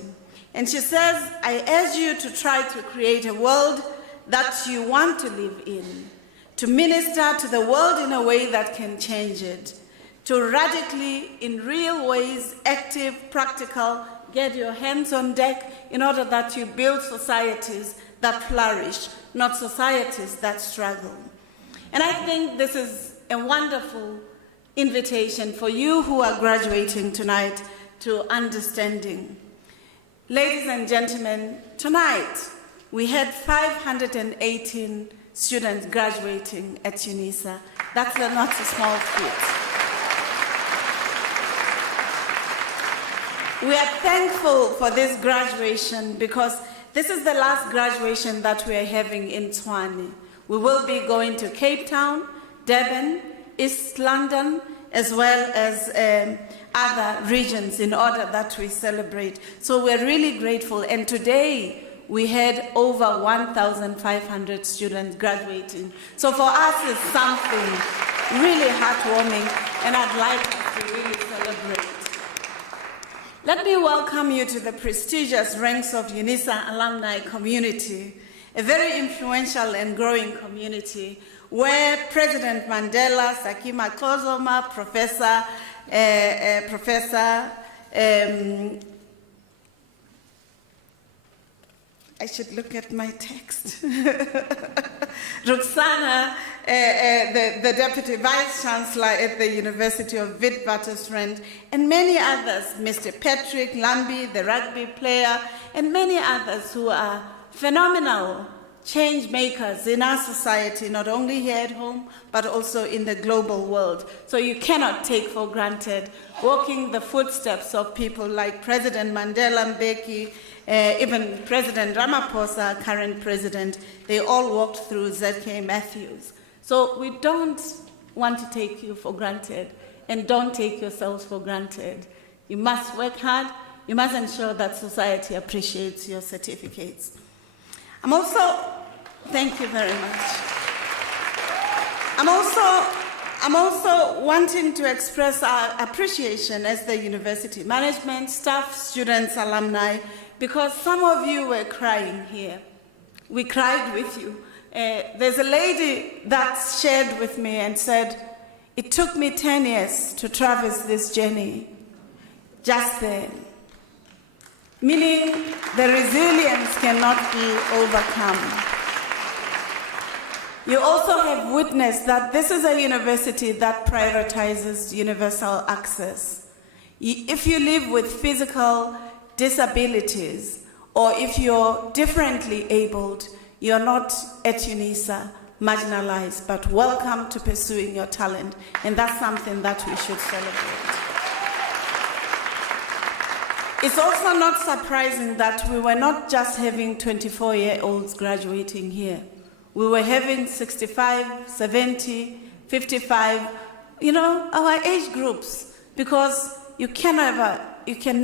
And she says, I urge you to try to create a world that you want to live in, to minister to the world in a way that can change it, to radically, in real ways, active, practical, get your hands on deck in order that you build societies that flourish, not societies that struggle. And I think this is a wonderful invitation for you who are graduating tonight to understanding. Ladies and gentlemen, tonight we had 518 students graduating at Unisa. That's not a small feat. We are thankful for this graduation because this is the last graduation that we are having in Tshwane. We will be going to Cape Town, Durban, East London, as well as other regions in order that we celebrate. So we're really grateful. And today we had over 1,500 students graduating. So for us it's something really heartwarming, and I'd like us to really celebrate. Let me welcome you to the prestigious ranks of Unisa alumni community, a very influential and growing community where President Mandela, Sakima Kozoma, Professor I should look at my text. Ruxana, the Deputy Vice Chancellor at the University of Witwatersrand, and many others, Mr. Patrick Lambi, the rugby player, and many others who are phenomenal change makers in our society, not only here at home, but also in the global world. So you cannot take for granted walking the footsteps of people like President Mandela Mbeki, even President Ramaphosa, current president. They all walked through ZK Matthews. So we don't want to take you for granted, and don't take yourselves for granted. You must work hard. You must ensure that society appreciates your certificates. Thank you very much. I'm also wanting to express our appreciation as the university management, staff, students, alumni, because some of you were crying here. We cried with you. There's a lady that shared with me and said, it took me 10 years to traverse this journey just then. Meaning the resilience cannot be overcome. You also have witnessed that this is a university that prioritizes universal access. If you live with physical disabilities, or if you're differently abled, you're not at Unisa marginalized, but welcome to pursuing your talent. And that's something that we should celebrate. It's also not surprising that we were not just having 24-year-olds graduating here. We were having 65, 70, 55, our age groups, because you can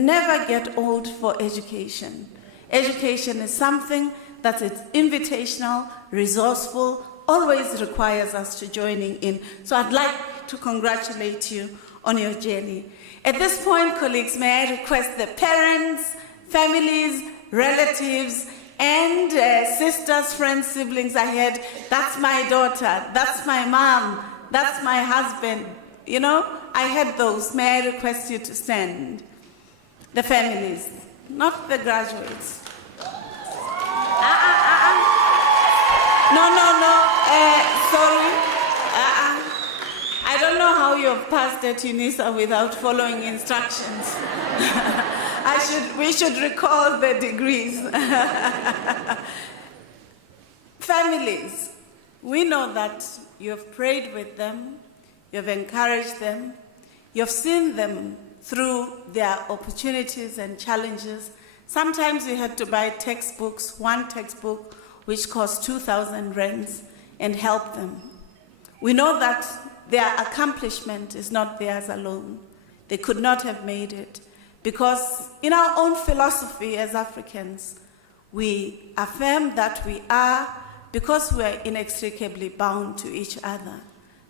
never get old for education. Education is something that is invitational, resourceful, always requires us to joining in. So I'd like to congratulate you on your journey. At this point, colleagues, may I request the parents, families, relatives, and sisters, friends, siblings I had. That's my daughter, that's my mom, that's my husband. I had those. May I request you to stand? The families, not the graduates. No, sorry. I don't know how you've passed at Unisa without following instructions. We should recall the degrees. Families, we know that you've prayed with them, you've encouraged them, you've seen them through their opportunities and challenges. Sometimes you had to buy textbooks, one textbook, which cost 2,000 rands, and help them. We know that their accomplishment is not theirs alone. They could not have made it, because in our own philosophy as Africans, we affirm that we are, because we are inextricably bound to each other.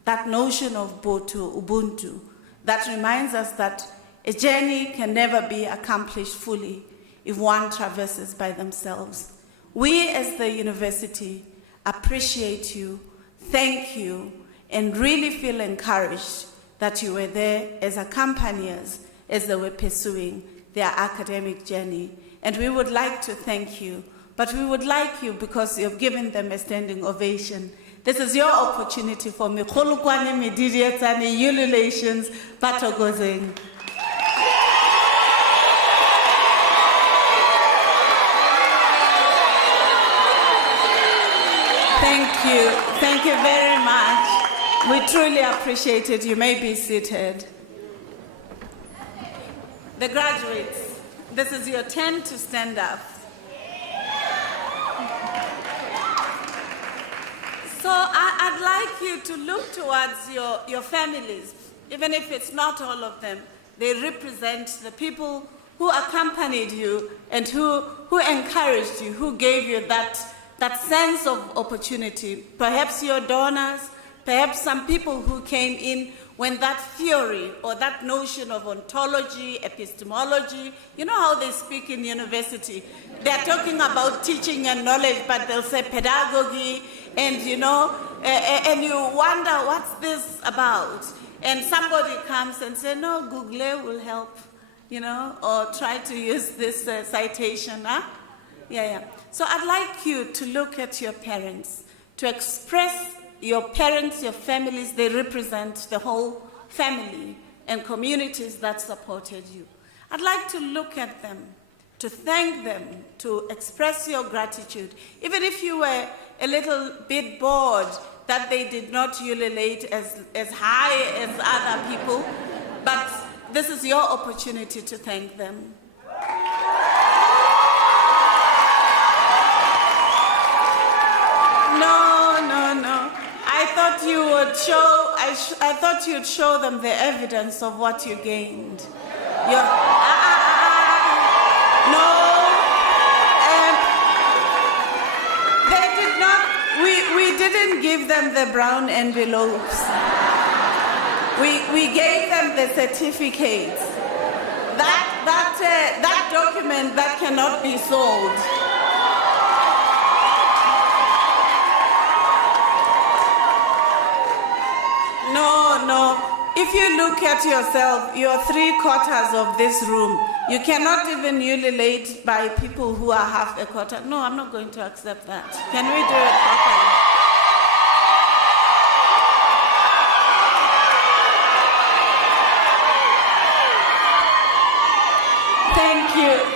That notion of Botu, Ubuntu, that reminds us that a journey can never be accomplished fully if one traverses by themselves. We as the university appreciate you, thank you, and really feel encouraged that you were there as accompaniers as they were pursuing their academic journey. And we would like to thank you, but we would like you, because you've given them a standing ovation. This is your opportunity for Mikhulukwane Mididietane ululations, Patogozeng. Thank you very much. We truly appreciate it. You may be seated. The graduates. This is your turn to stand up. So I'd like you to look towards your families, even if it's not all of them. They represent the people who accompanied you and who encouraged you, who gave you that sense of opportunity. Perhaps your donors, perhaps some people who came in when that theory or that notion of ontology, epistemology, you know how they speak in university? They're talking about teaching and knowledge, but they'll say pedagogy, and and you wonder what's this about? And somebody comes and says, no, Google will help, or try to use this citation, huh? Yeah. So I'd like you to look at your parents, to express your parents, your families. They represent the whole family and communities that supported you. I'd like to look at them, to thank them, to express your gratitude, even if you were a little bit bored that they did not ululate as high as other people, but this is your opportunity to thank them. No. I thought you would I thought you'd show them the evidence of what you gained. No. They did not. We didn't give them the brown envelopes. We gave them the certificates. That document that cannot be sold. No. If you look at yourself, you're 3/4 of this room. You cannot even ululate by people who are half a quarter. No, I'm not going to accept that. Can we do it properly?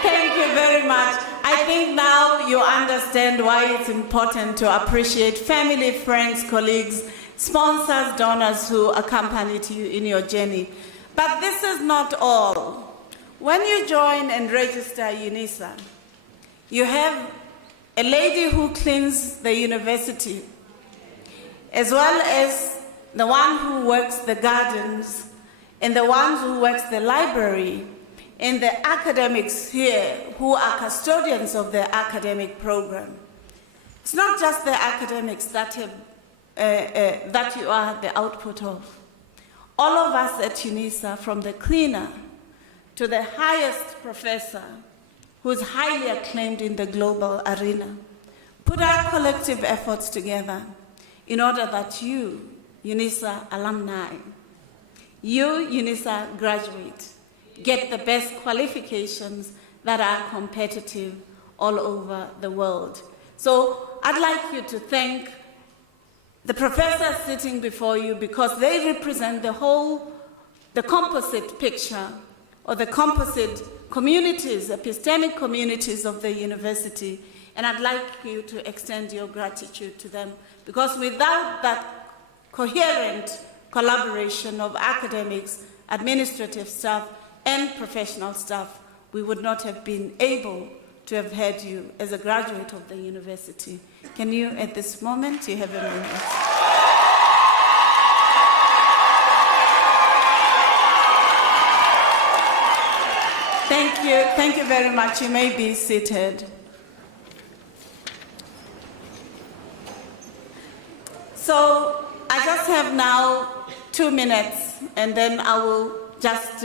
Thank you very much. I think now you understand why it's important to appreciate family, friends, colleagues, sponsors, donors who accompanied you in your journey. But this is not all. When you join and register Unisa, you have a lady who cleans the university, as well as the one who works the gardens, and the one who works the library, and the academics here who are custodians of the academic program. It's not just the academics that you are the output of. All of us at Unisa, from the cleaner to the highest professor, who's highly acclaimed in the global arena, put our collective efforts together in order that you, Unisa alumni, you, Unisa graduate, get the best qualifications that are competitive all over the world. So I'd like you to thank the professors sitting before you, because they represent the composite picture, or the composite communities, epistemic communities of the university. And I'd like you to extend your gratitude to them, because without that coherent collaboration of academics, administrative staff, and professional staff, we would not have been able to have had you as a graduate of the university. Can you, at this moment, you have a moment. Thank you very much. You may be seated. So I just have now 2 minutes, and then I will just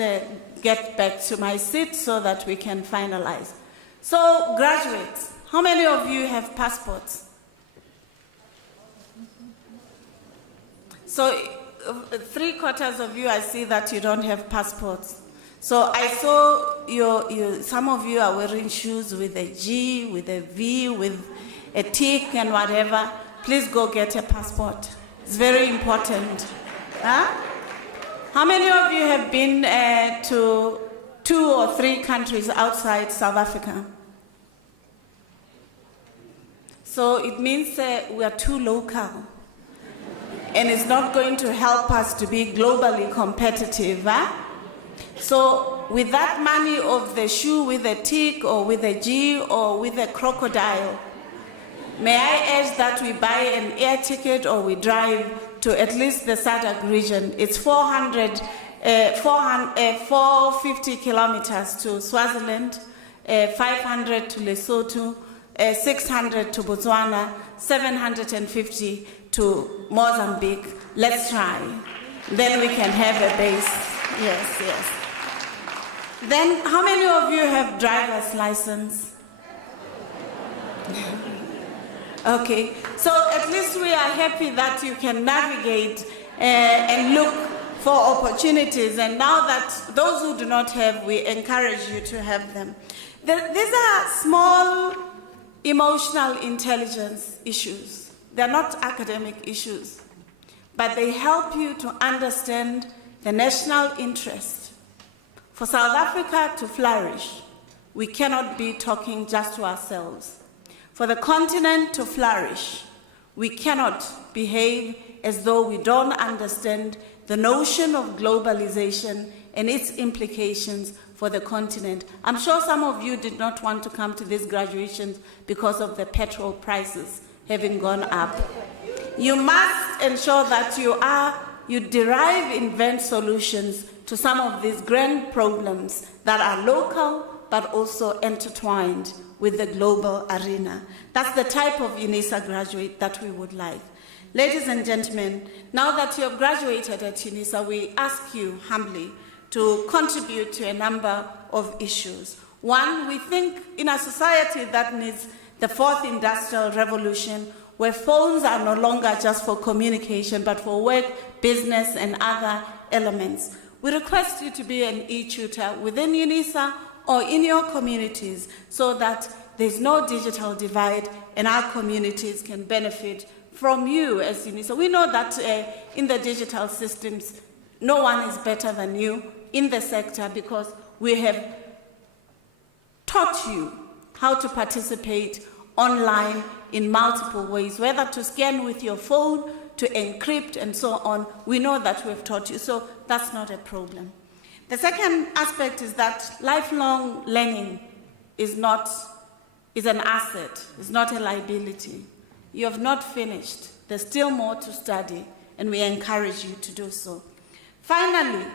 get back to my seat so that we can finalize. So, graduates, how many of you have passports? So, 3/4 of you, I see that you don't have passports. So I saw some of you are wearing shoes with a G, with a V, with a tick and whatever. Please go get a passport. It's very important. Huh? How many of you have been to 2 or 3 countries outside South Africa? So it means we are too local. And it's not going to help us to be globally competitive. Huh? So with that money of the shoe with a tick or with a G or with a crocodile, may I urge that we buy an air ticket or we drive to at least the SADC region. It's 450 kilometers to Swaziland, 500 to Lesotho, 600 to Botswana, 750 to Mozambique. Let's try. Then we can have a base. Yes, yes. Then, how many of you have driver's license? Okay, so at least we are happy that you can navigate and look for opportunities. And now that those who do not have, we encourage you to have them. These are small emotional intelligence issues. They're not academic issues, but they help you to understand the national interest. For South Africa to flourish, we cannot be talking just to ourselves. For the continent to flourish, we cannot behave as though we don't understand the notion of globalization and its implications for the continent. I'm sure some of you did not want to come to these graduations because of the petrol prices having gone up. You must ensure that you derive, invent solutions to some of these grand problems that are local but also intertwined with the global arena. That's the type of Unisa graduate that we would like. Ladies and gentlemen, now that you have graduated at Unisa, we ask you humbly to contribute to a number of issues. One, we think in a society that needs the fourth industrial revolution, where phones are no longer just for communication, but for work, business, and other elements. We request you to be an e-tutor within Unisa or in your communities so that there's no digital divide and our communities can benefit from you as Unisa. We know that in the digital systems, no one is better than you in the sector because we have taught you how to participate online in multiple ways, whether to scan with your phone, to encrypt, and so on. We know that we've taught you, so that's not a problem. The second aspect is that lifelong learning is an asset, it's not a liability. You have not finished. There's still more to study, and we encourage you to do so. Finally,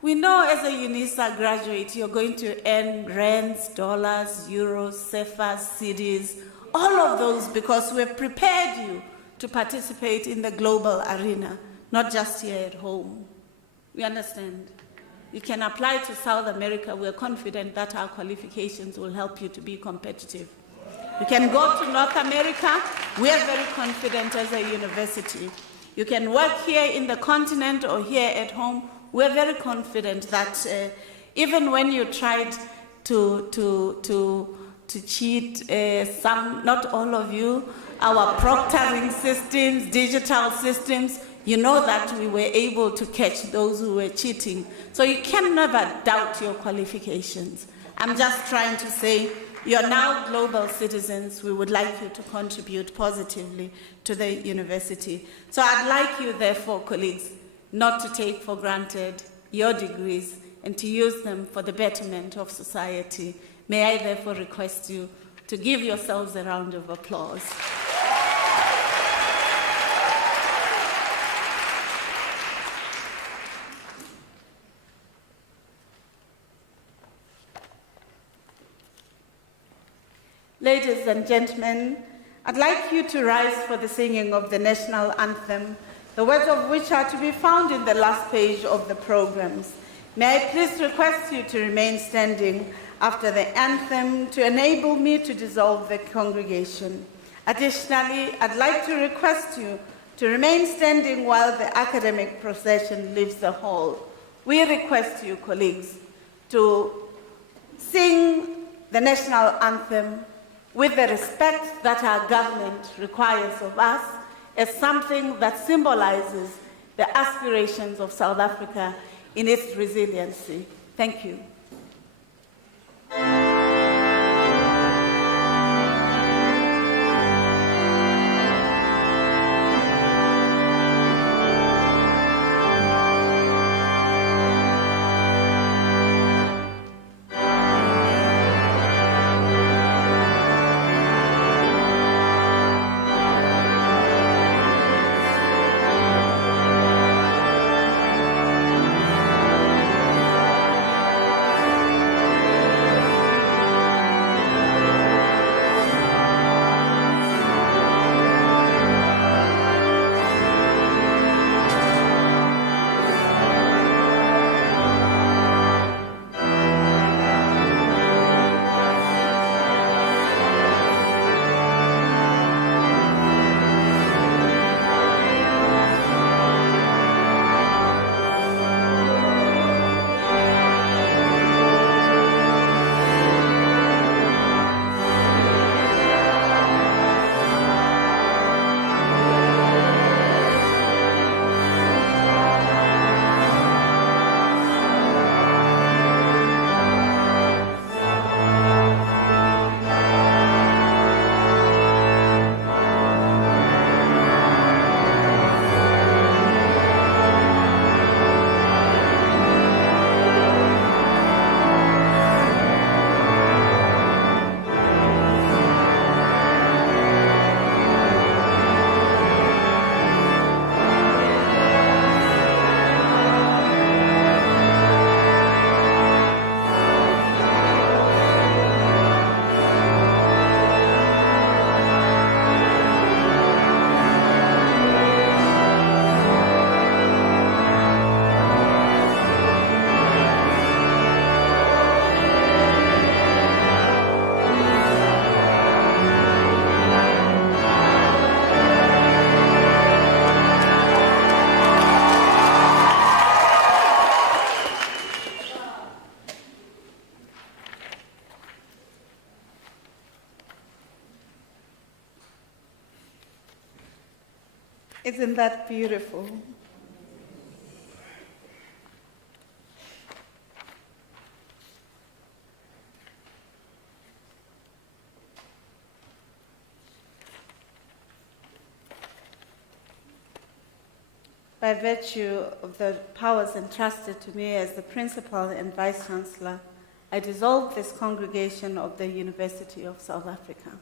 we know as a Unisa graduate, you're going to earn rands, dollars, euros, CFAs, cedis, all of those because we've prepared you to participate in the global arena, not just here at home. We understand. You can apply to South America. We're confident that our qualifications will help you to be competitive. You can go to North America. We are very confident as a university. You can work here in the continent or here at home. We're very confident that even when you tried to cheat some, not all of you, our proctoring systems, digital systems, you know that we were able to catch those who were cheating. So you can never doubt your qualifications. I'm just trying to say you're now global citizens. We would like you to contribute positively to the university. So I'd like you, therefore, colleagues, not to take for granted your degrees and to use them for the betterment of society. May I therefore request you to give yourselves a round of applause. Ladies and gentlemen, I'd like you to rise for the singing of the national anthem, the words of which are to be found in the last page of the programs. May I please request you to remain standing after the anthem to enable me to dissolve the congregation. Additionally, I'd like to request you to remain standing while the academic procession leaves the hall. We request you, colleagues, to sing the national anthem with the respect that our government requires of us as something that symbolizes the aspirations of South Africa in its resiliency. Thank you. Isn't that beautiful? By virtue of the powers entrusted to me as the Principal and Vice Chancellor, I dissolve this congregation of the University of South Africa.